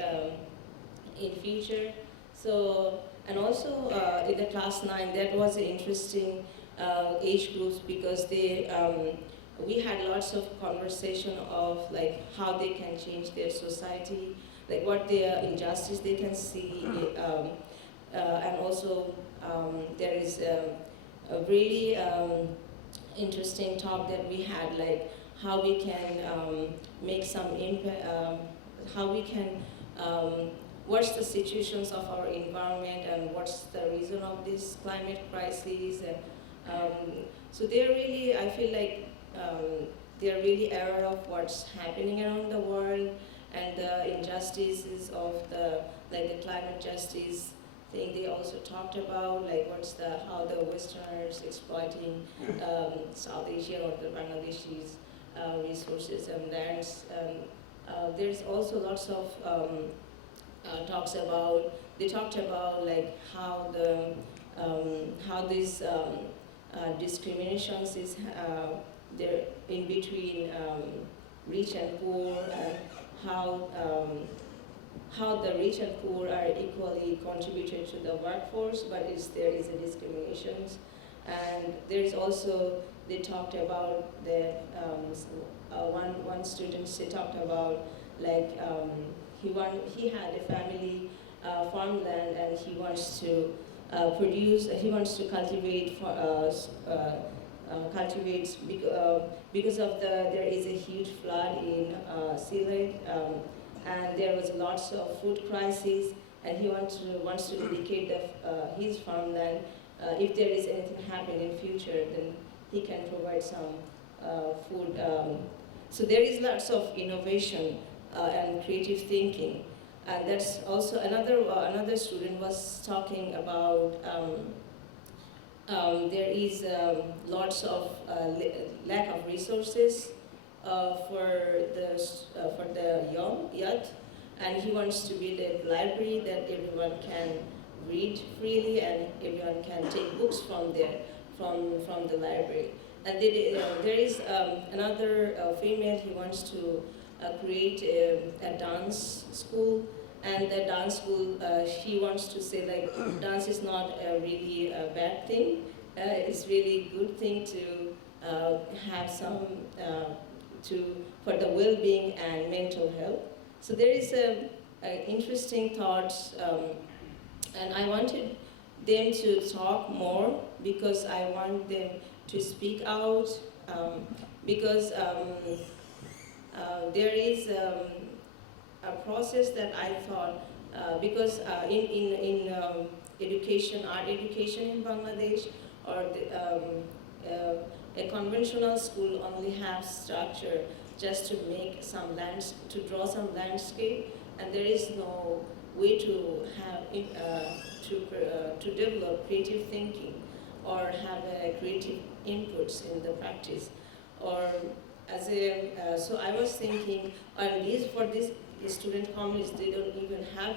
in future. So, and also in the class 9, that was an interesting age groups because we had lots of conversation of like how they can change their society, like what their injustice they can see, and also there is a really interesting talk that we had, like how we can make some impact, how we can, what's the situations of our environment and what's the reason of this climate crisis. And so they're really, I feel like they're really aware of what's happening around the world and the injustices of the climate justice thing. They also talked about like how the Westerners exploiting South Asia or the Bangladeshis resources and lands. There's also lots of talks about. They talked about like how this discriminations is there in between rich and poor, and how the rich and poor are equally contributed to the workforce, but there is a discriminations. And there's also, they talked about that one student, she talked about like he had a family farmland, and he wants to cultivate cultivates because of there is a huge flood in Sylhet, and there was lots of food crisis, and he wants to dedicate his farmland. If there is anything happen in future, then he can provide some food. So there is lots of innovation and creative thinking, and that's also another student was talking about. There is lots of lack of resources for the young youth, and he wants to build a library that everyone can read freely and everyone can take books from the library. And there is another female. He wants to create a dance school. And the dance school, she wants to say like dance is not really a bad thing. It's really good thing to have some for the well-being and mental health. So there is a interesting thoughts, and I wanted them to talk more because I want them to speak out, because there is a process that I thought, because in education, art education in Bangladesh, or a conventional school only has structure just to make some to draw some landscape, and there is no way to have to develop creative thinking or have creative inputs in the practice. Or as a so I was thinking, for these student communities, they don't even have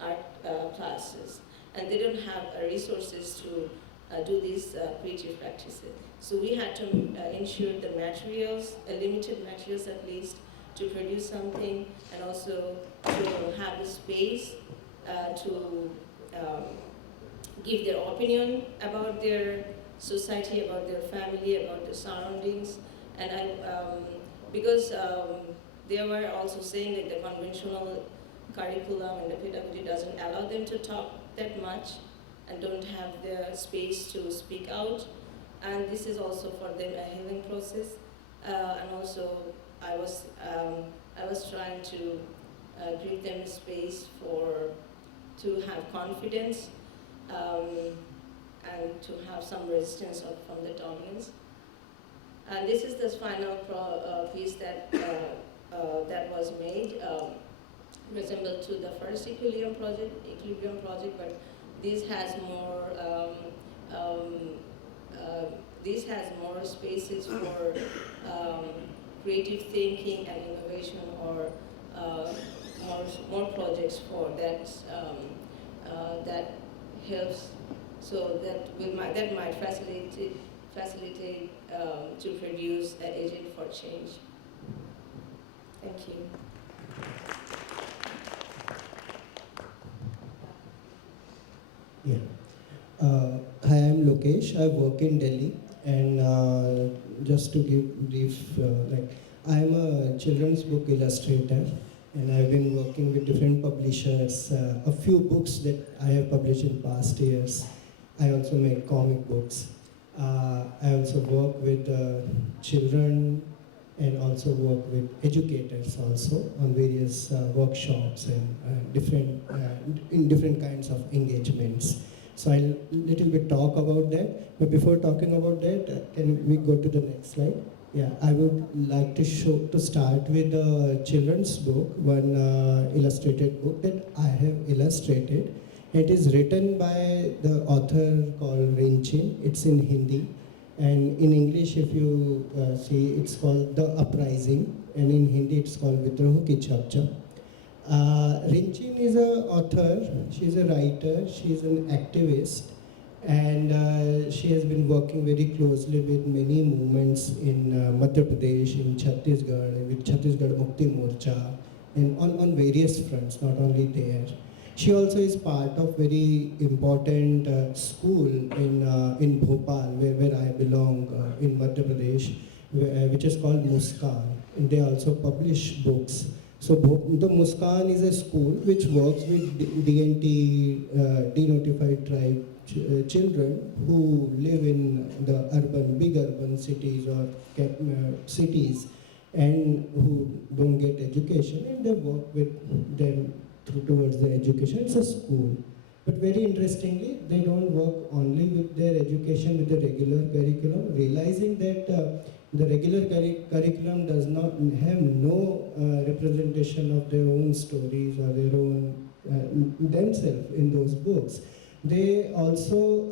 art classes, and they don't have resources to do these creative practices. So we had to ensure the materials, limited materials at least, to produce something, and also to have the space to give their opinion about their society, about their family, about the surroundings. And because they were also saying that the conventional curriculum and the pedagogy doesn't allow them to talk that much and don't have the space to speak out. And this is also for them a healing process. And also I was trying to give them space to have confidence and to have some resistance from the dominance. And this is the final piece that was made, resembled to the first Equilibrium project, but this has more spaces for creative thinking and innovation, or more projects for that that helps. So that might facilitate to produce an agent for change. Thank you. Yeah. Hi, I'm Lokesh. I work in Delhi, and just to give brief, I'm a children's book illustrator, and I've been working with different publishers. A few books that I have published in past years. I also make comic books. I also work with children, and also work with educators also on various workshops and in different kinds of engagements. So I'll little bit talk about that. But before talking about that, can we go to the next slide? Yeah, I would like to start with a children's book, one illustrated book that I have illustrated. It is written by the author called Rinchin. It's in Hindi. And in English, if you see, it's called The Uprising. And in Hindi, it's called Vidroh Ki Chapcha. Rinchin is an author, she's a writer, she's an activist. And she has been working very closely with many movements in Madhya Pradesh, in Chhattisgarh, with Chhattisgarh Mukti Morcha, and on various fronts, not only there. She also is part of very important school in Bhopal, where I belong, in Madhya Pradesh, which is called Muskan. And they also publish books. So the Muskan is a school which works with DNT, denotified tribe children who live in the big urban cities or cities, and who don't get education, and they work with them towards the education. It's a school. But very interestingly, they don't work only with their education, with the regular curriculum, realizing that the regular curriculum does not have no representation of their own stories or their own themselves in those books. They also,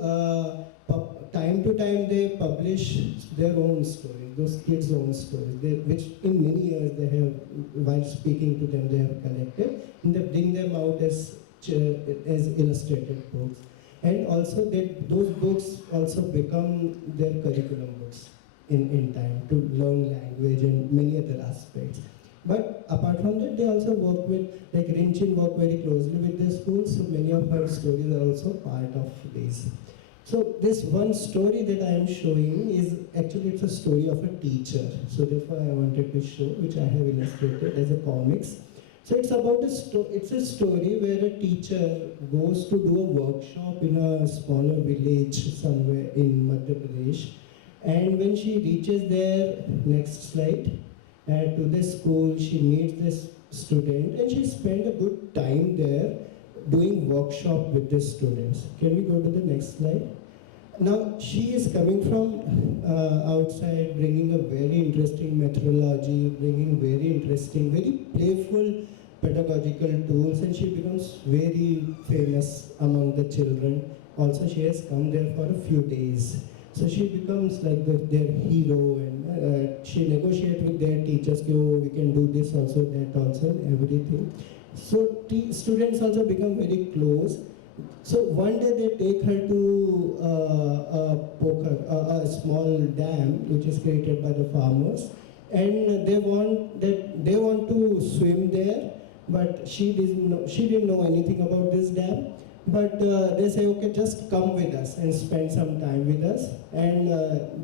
time to time, they publish their own stories, those kids' own stories, which in many years they have, while speaking to them, they have collected, and they bring them out as illustrated books. And also those books also become their curriculum books in time to learn language and many other aspects. But apart from that, they also work with, like Rinchin work very closely with the schools, so many of her stories are also part of this. So this one story that I am showing is actually it's a story of a teacher. So therefore I wanted to show, which I have illustrated as a comics. So it's about it's a story where a teacher goes to do a workshop in a smaller village somewhere in Madhya Pradesh. And when she reaches there, next slide, to the school, she meets this student and she spent a good time there doing workshop with the students. Can we go to the next slide? Now, she is coming from outside, bringing a very interesting methodology, bringing very interesting, very playful pedagogical tools, and she becomes very famous among the children. Also, she has come there for a few days. So she becomes like their hero, and she negotiates with their teachers, oh, we can do this also, that also, and everything. So students also become very close. So one day they take her to a small dam which is created by the farmers, and they want to swim there, but she didn't know anything about this dam. But they say, okay, just come with us and spend some time with us, and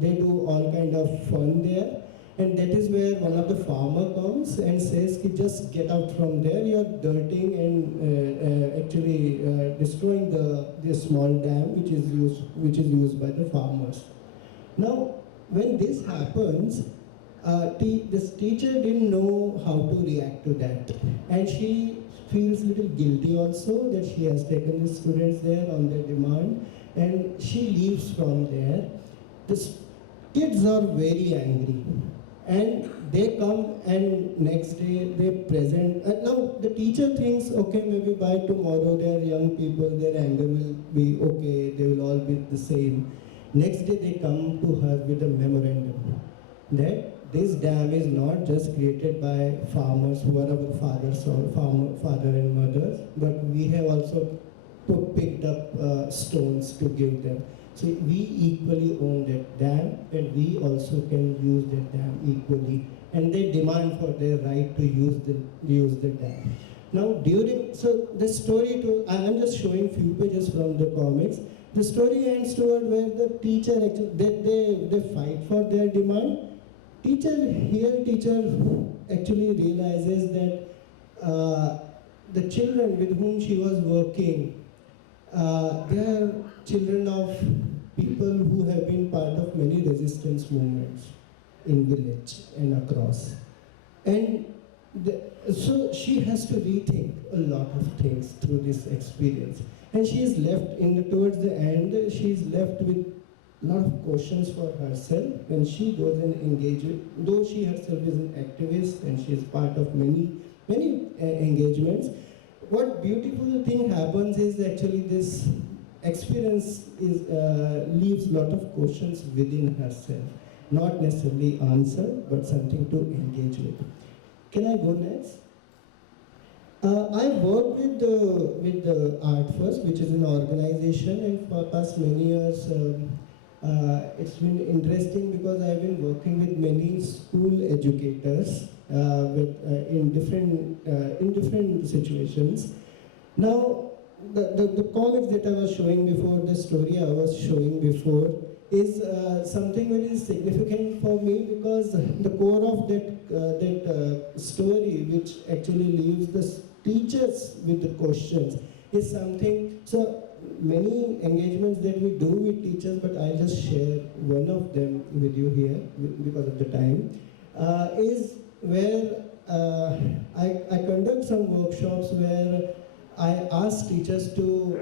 they do all kind of fun there. And that is where one of the farmer comes and says, just get out from there, you're dirtying and actually destroying the small dam which is used by the farmers. Now, when this happens, this teacher didn't know how to react to that, and she feels a little guilty also that she has taken the students there on their demand, and she leaves from there. The kids are very angry. And they come and next day they present. Now the teacher thinks, okay, maybe by tomorrow they are young people, their anger will be okay, they will all be the same. Next day they come to her with a memorandum that this dam is not just created by farmers who are our fathers or father and mothers, but we have also picked up stones to give them. So we equally own that dam, and we also can use that dam equally. And they demand for their right to use the dam. Now so the story, I'm just showing few pages from the comics. The story ends toward where the teacher, actually, they fight for their demand. Teacher actually realizes that the children with whom she was working, they are children of people who have been part of many resistance movements in village and across. And so she has to rethink a lot of things through this experience. And she is left, towards the end, she is left with a lot of questions for herself when she goes and engages, though she herself is an activist and she is part of many engagements. What beautiful thing happens is actually this experience leaves a lot of questions within herself. Not necessarily answer, but something to engage with. Can I go next? I work with the Art First, which is an organization, and for past many years, it's been interesting because I've been working with many school educators in different situations. Now, the comics that I was showing before, the story I was showing before, is something very significant for me because the core of that story, which actually leaves the teachers with the questions, is something. So many engagements that we do with teachers, but I'll just share one of them with you here because of the time, is where I conduct some workshops where I ask teachers to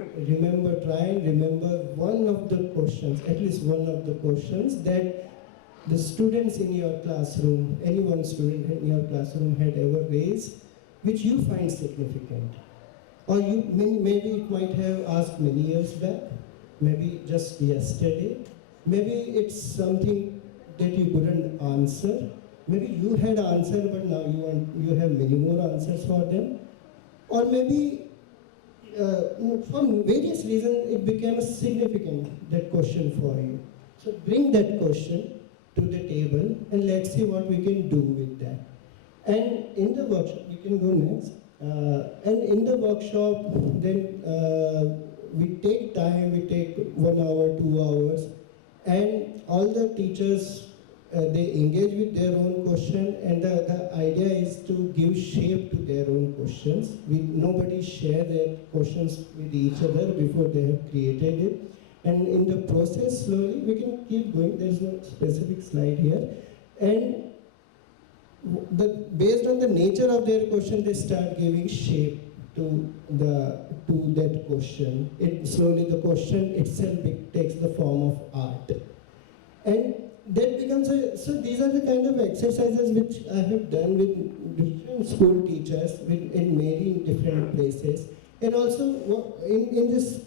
try and remember one of the questions, at least one of the questions that the students in your classroom, any one student in your classroom had ever raised, which you find significant. Or maybe it might have asked many years back, maybe just yesterday, maybe it's something that you couldn't answer, maybe you had answered but now you have many more answers for them, or maybe for various reasons it became significant, that question for you. So bring that question to the table and let's see what we can do with that. And in the workshop, we can go next. And in the workshop, then we take time, we take 1 hour, 2 hours, and all the teachers, they engage with their own question, and the idea is to give shape to their own questions. Nobody share their questions with each other before they have created it. And in the process, slowly, we can keep going. There's no specific slide here. And based on the nature of their question, they start giving shape to that question. Slowly the question itself takes the form of art. And that becomes so these are the kind of exercises which I have done with different school teachers in many different places. And also in this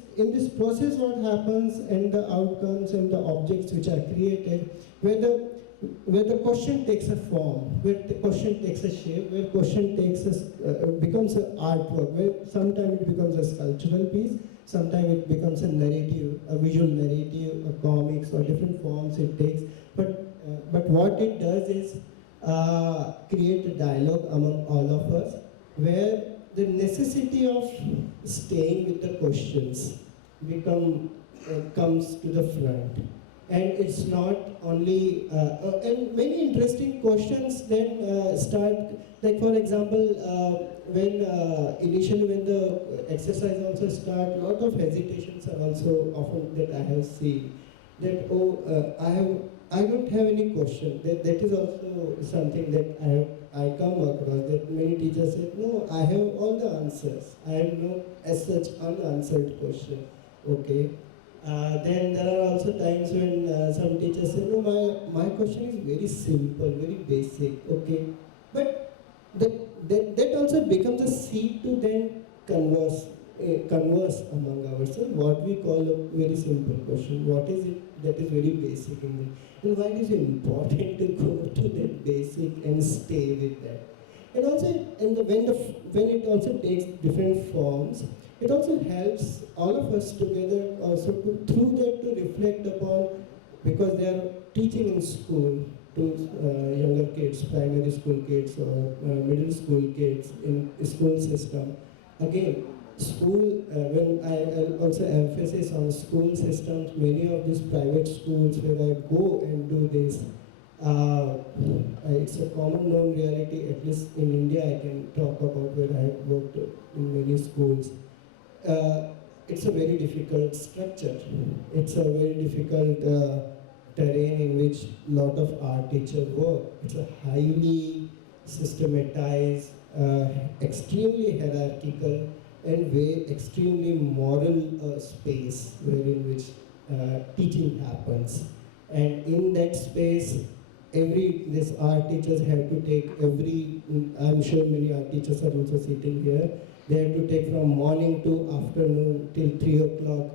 process, what happens and the outcomes and the objects which are created, where the question takes a form, where the question takes a shape, where question becomes an artwork, where sometimes it becomes a sculptural piece, sometimes it becomes a narrative, a visual narrative, a comics, or different forms it takes. But what it does is create a dialogue among all of us, where the necessity of staying with the questions comes to the front. And it's not only, and many interesting questions then start, like for example, initially when the exercise also starts, a lot of hesitations are also often that I have seen. That, I don't have any question. That is also something that I come across, that many teachers say, no, I have all the answers. I have no, as such, unanswered question. Okay. Then there are also times when some teachers say, no, my question is very simple, very basic, okay. But that also becomes a seed to then converse among ourselves, what we call a very simple question. What is it that is very basic in it? And why is it important to go to that basic and stay with that? And also, when it also takes different forms, it also helps all of us together also through that to reflect upon, because they are teaching in school to younger kids, primary school kids or middle school kids in school system. Again, school, when I also emphasize on school systems, many of these private schools where I go and do this, it's a common known reality, at least in India I can talk about where I have worked in many schools. It's a very difficult structure. It's a very difficult terrain in which a lot of art teachers work. It's a highly systematized, extremely hierarchical, and very extremely moral space in which teaching happens. And in that space, these art teachers have to take I'm sure many art teachers are also sitting here, they have to take from morning to afternoon till 3 o'clock,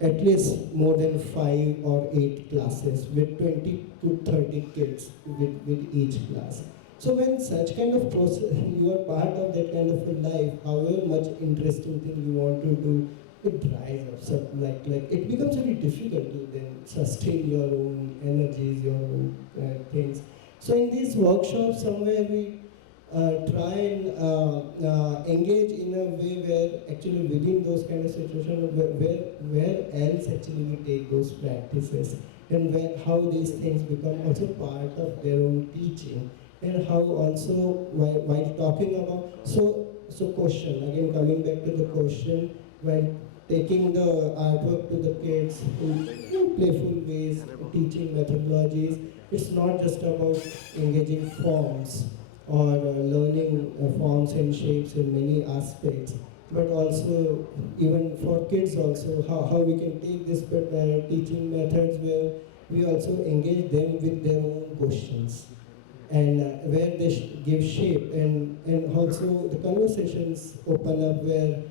at least more than 5 or 8 classes with 20 to 30 kids with each class. So when such kind of process, you are part of that kind of a life, however much interesting thing you want to do, it dries up. So like it becomes very difficult to then sustain your own energies, your own things. So in these workshops, somewhere we try and engage in a way where actually within those kind of situations, where else actually we take those practices, and how these things become also part of their own teaching, and how also while talking about question, again coming back to the question, while taking the artwork to the kids in playful ways, teaching methodologies, it's not just about engaging forms or learning forms and shapes in many aspects, but also even for kids also, how we can take this teaching methods where we also engage them with their own questions, and where they give shape, and also the conversations open up and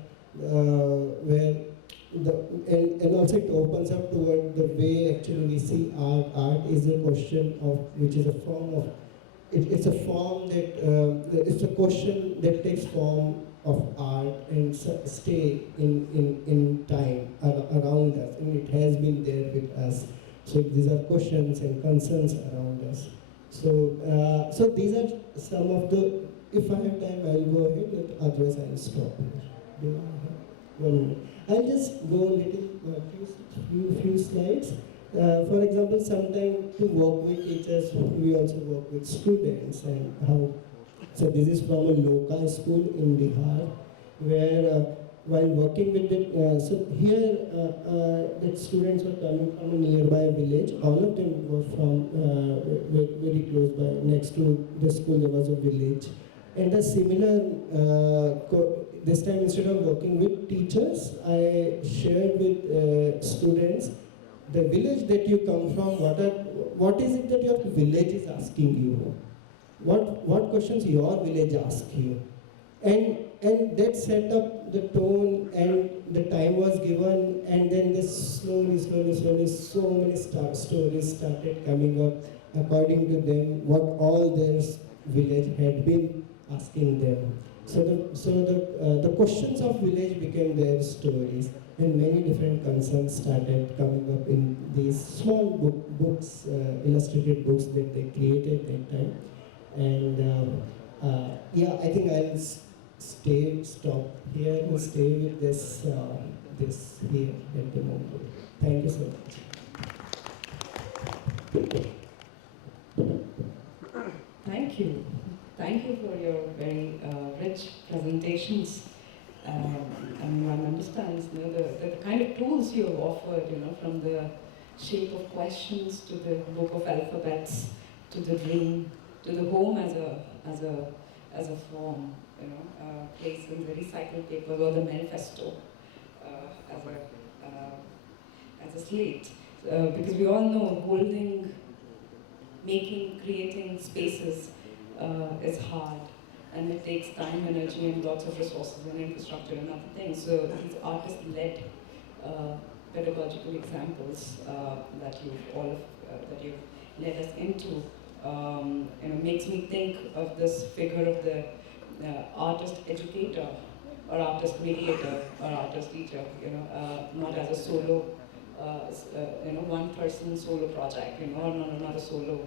also it opens up toward the way actually we see art. Art is a question of, which is a form of, it's a form that, it's a question that takes form of art and stay in time around us, and it has been there with us. So these are questions and concerns around us. So these are some of the. If I have time, I'll go ahead. But otherwise, I'll stop here. Do I have 1 minute? I'll just go a little few slides. For example, sometimes to work with teachers, we also work with students and how. So this is from a local school in Bihar, where while working with the, so here the students were coming from a nearby village. All of them were from very close by. Next to the school there was a village. And a similar, this time instead of working with teachers, I shared with students the village that you come from, what is it that your village is asking you? What questions your village asks you? And that set up the tone, and the time was given, and then this slowly, so many stories started coming up according to them, what all their village had been asking them. So the questions of village became their stories, and many different concerns started coming up in these small books, illustrated books that they created that time. And yeah, I think I'll stop here and stay with this here at the moment. Thank you so much. Thank you. Thank you for your very rich presentations. One understands the kind of tools you have offered, from the shape of questions to the book of alphabets, to the dream, to the home as a form, place in the recycled paper or the manifesto as a slate. Because we all know holding, making, creating spaces is hard, and it takes time, energy, and lots of resources and infrastructure and other things. So these artist-led pedagogical examples that you've led us into, makes me think of this figure of the artist educator, or artist mediator, or artist teacher. Not as a solo, one person solo project. Or not a solo.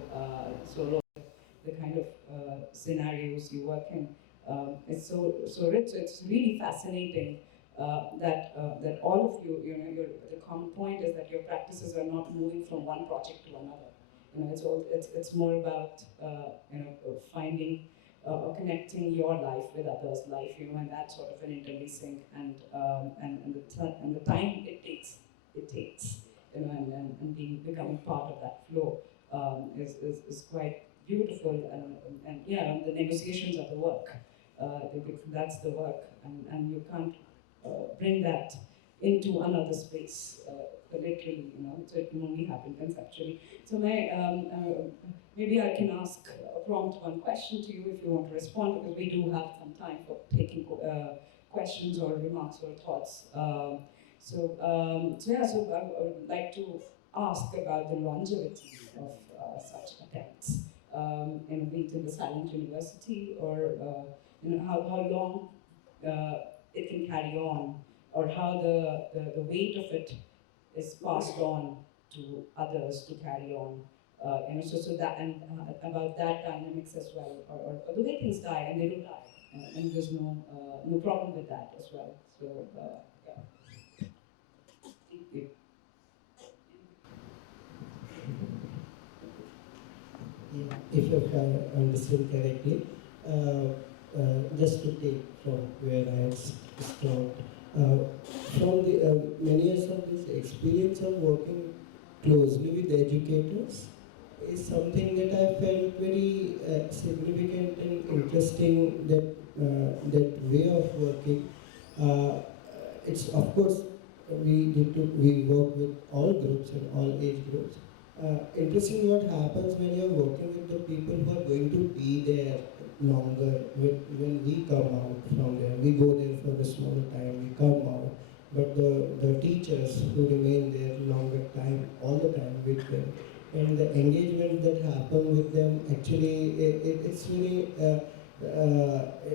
The kind of scenarios you work in. It's so rich. It's really fascinating that all of you, the common point is that your practices are not moving from one project to another. It's more about finding or connecting your life with others' life, and that sort of an interlacing, and the time it takes, and becoming part of that flow is quite beautiful, and yeah, the negotiations are the work. That's the work, and you can't bring that into another space, literally, so it can only happen conceptually. So maybe I can ask prompt one question to you if you want to respond, because we do have some time for taking questions or remarks or thoughts. So I would like to ask about the longevity of such attempts. Be it in the Silent University, or how long it can carry on, or how the weight of it is passed on to others to carry on. So that, and about that dynamics as well, or the way things die, and they do die, and there's no problem with that as well. So yeah. Thank you. If I understood correctly, just to take from where I had stopped, from the many years of this experience of working closely with educators is something that I felt very significant and interesting, that way of working. It's, of course, we work with all groups and all age groups. Interesting what happens when you're working with the people who are going to be there longer. When we come out from there, we go there for a smaller time, we come out. But the teachers who remain there longer time, all the time with them, and the engagement that happen with them, actually it's really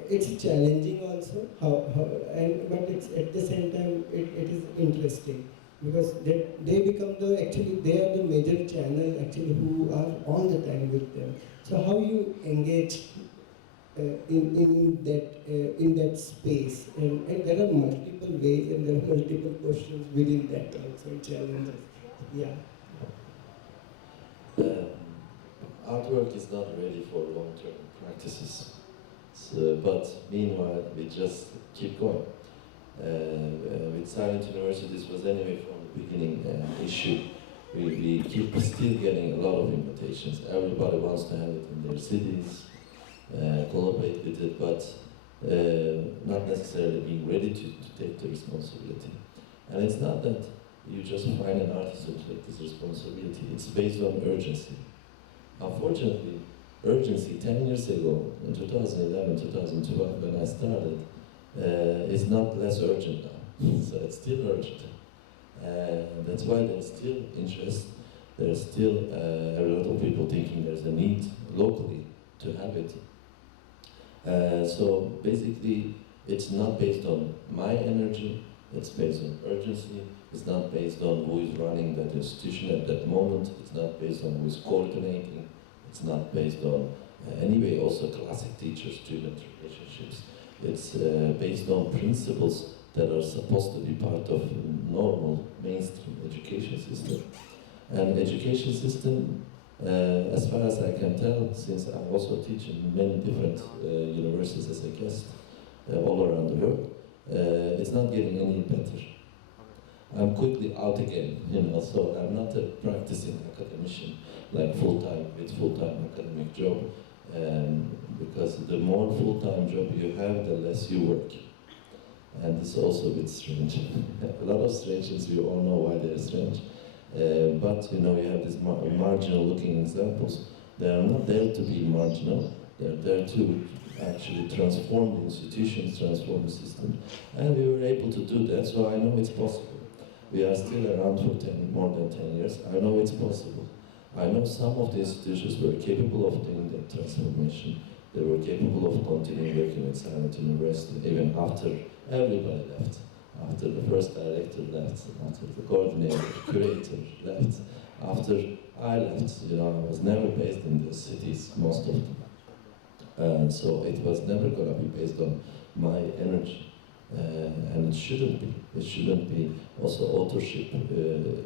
it's challenging also. But it's at the same time it is interesting. because they become they are the major channel actually who are on the time with them. So how you engage in that space, and there are multiple ways and there are multiple questions within that also challenges. Yeah. Artwork is not ready for long-term practices, so, but meanwhile we just keep going. With Silent University, this was anyway from the beginning an issue. We keep still getting a lot of invitations. Everybody wants to have it in their cities, collaborate with it, but not necessarily being ready to take the responsibility. And it's not that you just find an artist who takes this responsibility. It's based on urgency. Unfortunately, urgency 10 years ago, in 2011, 2012, when I started, is not less urgent now. So it's still urgent. That's why there's still interest. There's still a lot of people thinking there's a need locally to have it. So basically, it's not based on my energy, it's based on urgency. It's not based on who is running that institution at that moment. It's not based on who is coordinating. It's not based on, anyway, also classic teacher-student relationships. It's based on principles that are supposed to be part of normal mainstream education system. And education system, as far as I can tell, since I also teach in many different universities as a guest all around the world, it's not getting any better. I'm quickly out again, so I'm not a practicing academician, like full-time, with full-time academic job, because the more full-time job you have, the less you work. And it's also a bit strange. A lot of strange things, we all know why they're strange. But you have these marginal-looking examples. They are not there to be marginal, they're there to actually transform the institutions, transform the system. And we were able to do that, so I know it's possible. We are still around for more than 10 years. I know it's possible. I know some of the institutions were capable of doing that transformation. They were capable of continuing working with Silent University even after everybody left. After the first director left, after the coordinator, curator left, after I left. I was never based in the cities, most of them. So it was never going to be based on my energy. And it shouldn't be. It shouldn't be also authorship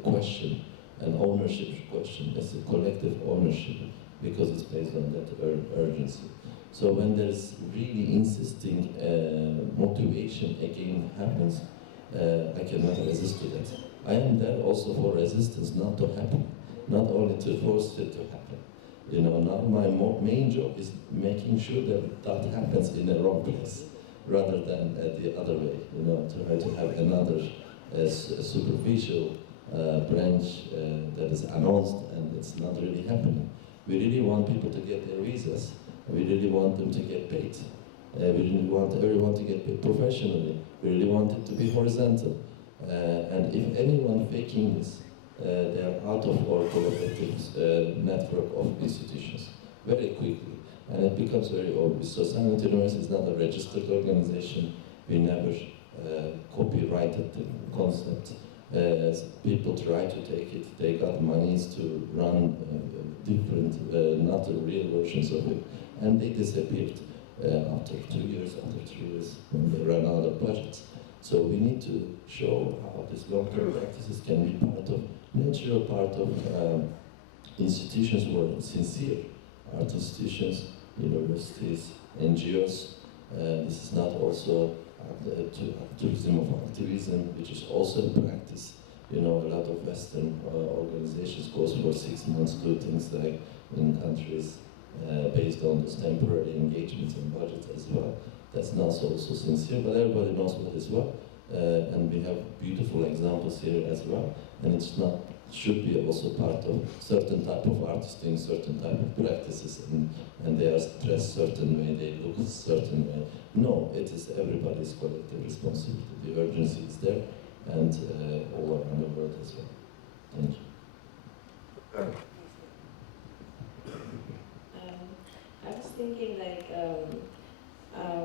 question, an ownership question. It's a collective ownership because it's based on that urgency. So when there's really insisting motivation again happens, I cannot resist to that. I am there also for resistance not to happen, not only to force it to happen. Now my main job is making sure that that happens in the wrong place, rather than the other way, try to have another superficial branch that is announced and it's not really happening. We really want people to get their visas. We really want them to get paid. We really want everyone to get paid professionally. We really want it to be horizontal. And if anyone faking this, they are out of our collaborative network of institutions very quickly. And it becomes very obvious. So Silent University is not a registered organization. We never copyrighted the concept. People try to take it. They got monies to run different, not the real versions of it. And they disappeared after 2 years, after 3 years, when they ran out of budgets. So we need to show how these long-term practices can be part of, natural part of institutions who are sincere, art institutions, universities, NGOs. This is not also tourism of activism, which is also a practice. A lot of Western organizations goes for 6 months, do things like in countries based on those temporary engagements and budgets as well. That's not so sincere, but everybody knows what is what. And we have beautiful examples here as well. And it's not, should be also part of certain type of artists doing certain type of practices, and they are dressed certain way, they look certain way. No, it is everybody's collective responsibility. The urgency is there, and all around the world as well. Thank you. I was thinking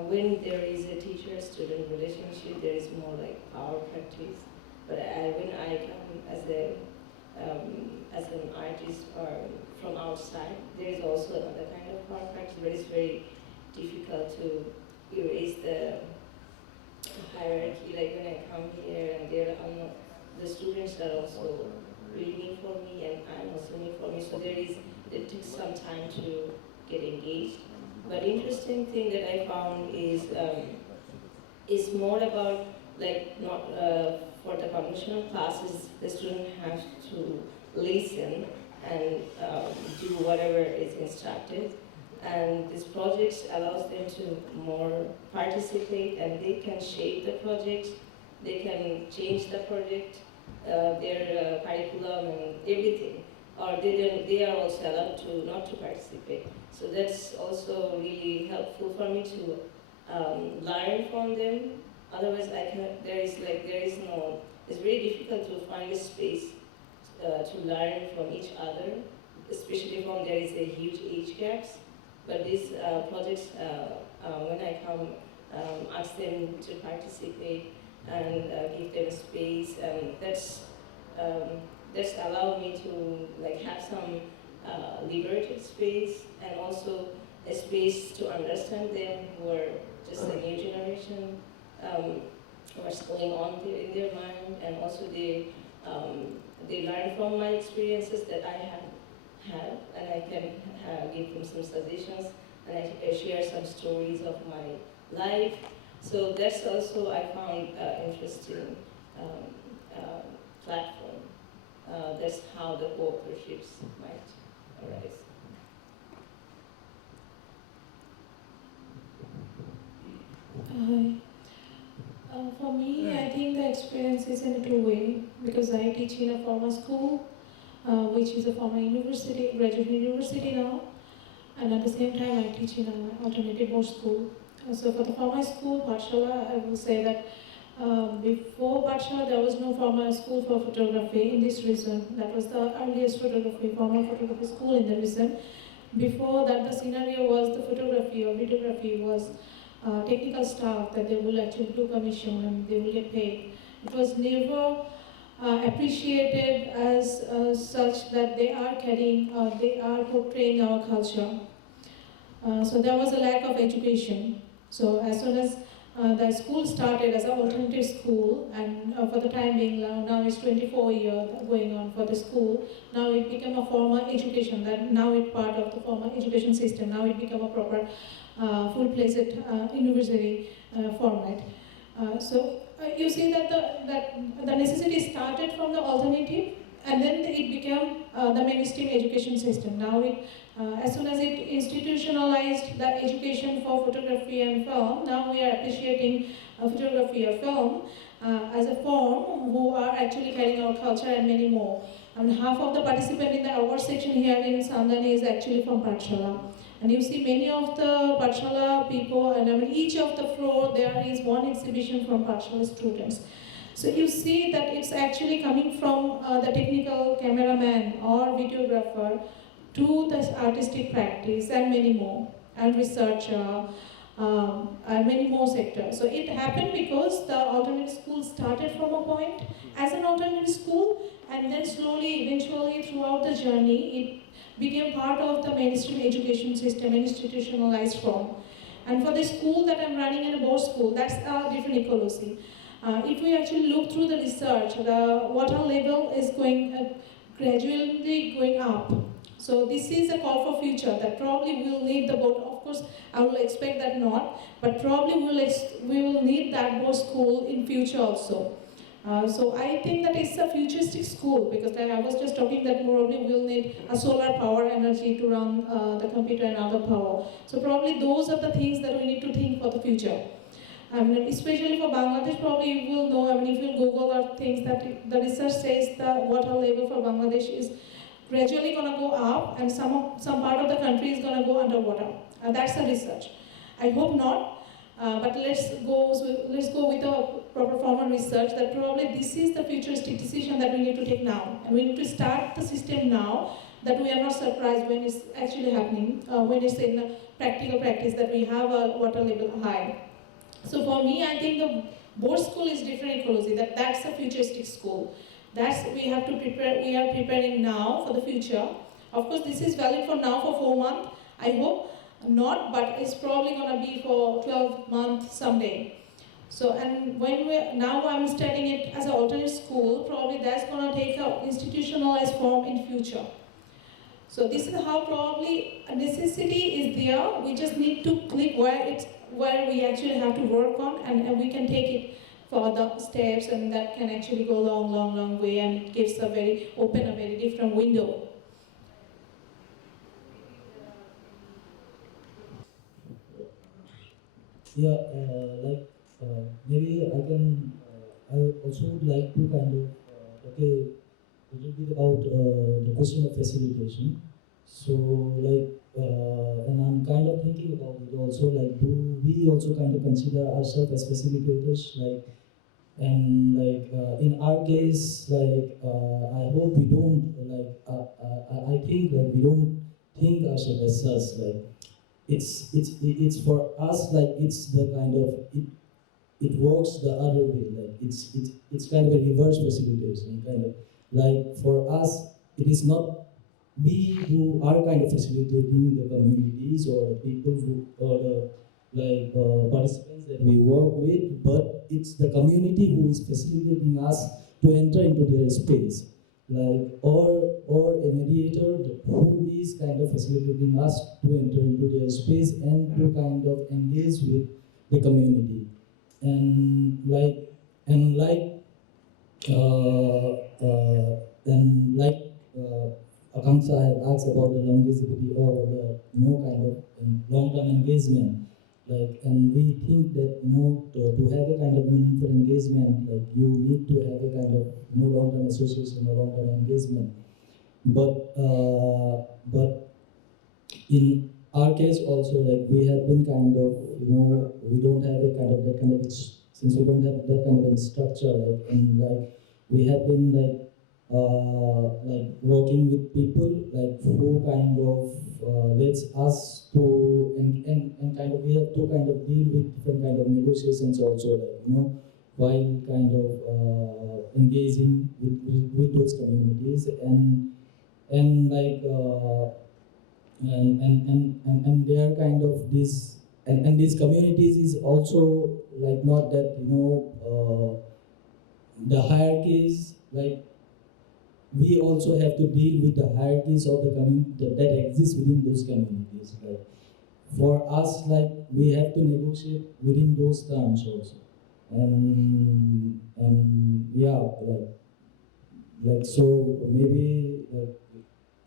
when there is a teacher-student relationship, there is more like power practice. But when I come as an artist or from outside, there is also another kind of art practice, but it's very difficult to erase the hierarchy. Like when I come here, and the students are also reading for me, and I'm also reading for me. So it takes some time to get engaged. But interesting thing that I found is more about like not for the conventional classes, the student has to listen and do whatever is instructed. And this project allows them to more participate, and they can shape the project, they can change the project, their curriculum and everything. Or they are also allowed to not to participate. So that's also really helpful for me to learn from them. Otherwise, it's very difficult to find a space to learn from each other, especially when there is a huge age gaps. But these projects, when I come, ask them to participate and give them space, and that's allowed me to like have some liberated space, and also a space to understand them, who are just a new generation, what's going on in their mind, and also they learn from my experiences that I have had, and I can give them some suggestions, and I share some stories of my life. So that's also I found interesting platform. That's how the cooperatives might arise. For me, I think the experience is in a two-way, because I teach in a formal school, which is a formal university, graduate university now, and at the same time I teach in an alternative board school. So for the formal school, Pathshala, I will say that before Pathshala there was no formal school for photography in this region. That was the earliest formal photography school in the region. Before that, the scenario was the photography or videography was technical staff that they will actually do commission and they will get paid. It was never appreciated as such that they are portraying our culture. So there was a lack of education. So as soon as the school started as an alternative school, and for the time being now it's 24 years going on for the school, now it became a formal education, that now it's part of the formal education system, now it became a proper full-fledged university format. So you see that the necessity started from the alternative, and then it became the mainstream education system. Now as soon as it institutionalized the education for photography and film, now we are appreciating photography or film as a form who are actually carrying our culture and many more. And half of the participants in the award section here in Sandani is actually from Pathshala. And you see many of the Pathshala people, and I mean each of the floor there is one exhibition from Pathshala students. So you see that it's actually coming from the technical cameraman or videographer to the artistic practice and many more, and researcher, and many more sectors. So it happened because the alternative school started from a point as an alternative school, and then slowly, eventually throughout the journey, it became part of the mainstream education system, institutionalized form. And for the school that I'm running in a board school, that's a different ecology. If we actually look through the research, the water level is gradually going up. So this is a call for future that probably we'll need the board. Of course, I will expect that not, but probably we will need that board school in future also. So I think that it's a futuristic school, because I was just talking that probably we'll need a solar power energy to run the computer and other power. So probably those are the things that we need to think for the future. Especially for Bangladesh, probably you will know, if you Google or things, that the research says the water level for Bangladesh is gradually going to go up, and some part of the country is going to go underwater. That's the research. I hope not, but let's go with a proper formal research that probably this is the futuristic decision that we need to take now. And we need to start the system now, that we are not surprised when it's actually happening, when it's in practical practice that we have a water level high. So for me, I think Board school is different ecology. That's a futuristic school. That's we have to prepare. We are preparing now for the future. Of course, this is valid for now for 4 months. I hope not, but it's probably gonna be for 12 months someday. So, and now I'm studying it as an alternate school, probably that's gonna take a institutionalized form in future. So this is how probably a necessity is there. We just need to click where we actually have to work on, and we can take it for the steps, and that can actually go long way, and it gives a very different window. Yeah, maybe I can. I also would like to kind of talk a little bit about the question of facilitation. So, and I'm kind of thinking about it also. Like, do we also kind of consider ourselves as facilitators? And in our case, I hope we don't. I think we don't think ourselves as such. It's for us, it's the kind of it works the other way. It's kind of a reverse facilitation, kind of for us it is not we who are kind of facilitating the communities or the people who or the participants that we work with, but it's the community who is facilitating us to enter into their space, or a mediator who is kind of facilitating us to enter into their space and to kind of engage with the community. And Akansha had asked about the longevity or the kind of long-term engagement. And we think that to have a kind of meaningful engagement, you need to have a kind of long-term association or long-term engagement. But in our case also, we have been kind of we don't have a kind of that kind of since we don't have that kind of structure, we have been working with people who kind of lets us to and kind of we have to kind of deal with different kind of negotiations also, while kind of engaging with those communities and they are kind of this and these communities is also not that the hierarchies, we also have to deal with the hierarchies of the community that exist within those communities. For us, we have to negotiate within those terms also, and yeah, so maybe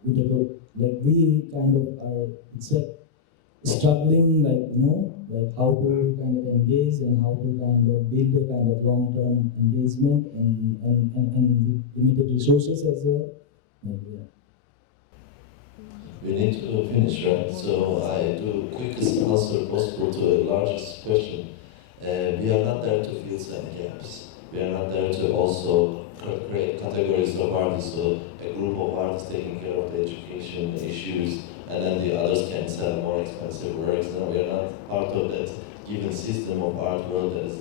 we kind of are struggling, how to kind of engage and how to kind of build a kind of long-term engagement and with limited resources as well. Yeah. We need to finish, right? So I do quickest answer possible to a largest question. We are not there to fill some gaps. We are not there to also create categories of artists, so a group of artists taking care of the education issues, and then the others can sell more expensive works. No, we are not part of that given system of art world that is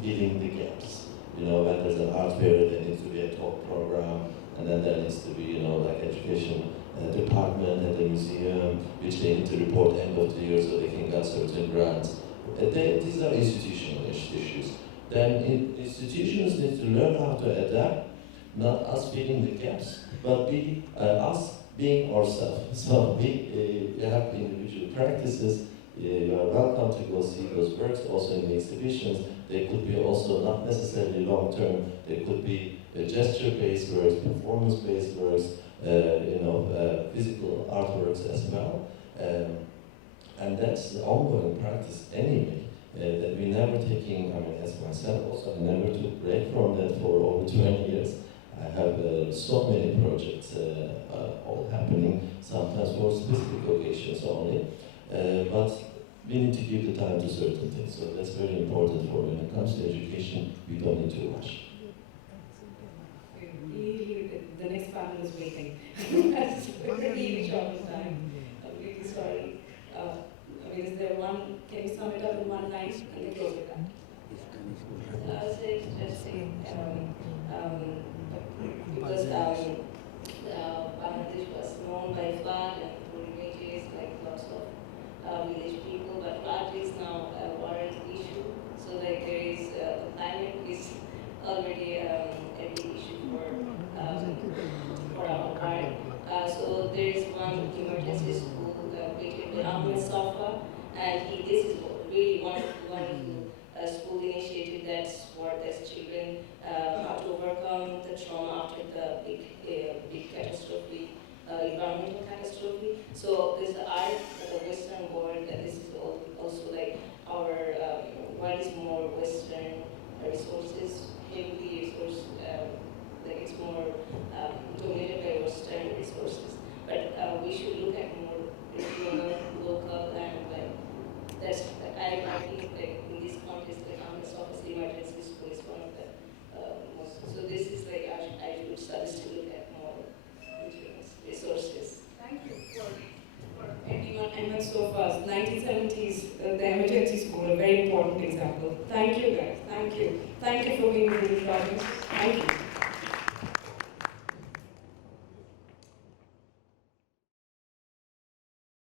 filling the gaps. When there's an art fair, there needs to be a talk program, and then there needs to be, education department at the museum, which they need to report end of the year so they can get certain grants. These are institutional issues. Then institutions need to learn how to adapt, not us filling the gaps, but us being ourselves. So we have individual practices. You are welcome to go see those works also in the exhibitions. They could be also not necessarily long-term. They could be gesture-based works, performance-based works, physical artworks as well. And that's the ongoing practice anyway. That we never taking, as myself also, I never took break from that for over 20 years. I have so many projects all happening, sometimes for specific occasions only. But we need to give the time to certain things. So that's very important for when it comes to education, we don't need to rush. The next panel is waiting. That's really short of time. I'm really sorry. Is there one, can you sum it up in one line and then close it up? I would say just because Bangladesh was known by flood and images, like lots of village people, but flood is now a water issue. So like there is the climate is already a big issue for our part. So there is one emergency school created by Ahmet, and this is really wonderful school initiative that supports children how to overcome the trauma after the big catastrophe, environmental catastrophe. So there's the art of the Western world, and this is also like our what is more Western resources, heavily resource, like it's more dominated by Western resources. But we should look at more regional, local, and like that's. I think like in this context, like Ahmet's office emergency school is one of the most. So this is like I would suggest to look at more resources. Thank you for everyone. Ahmed so far, 1970s, the emergency school, a very important example. Thank you guys. Thank you. Thank you for being with this project. Thank you.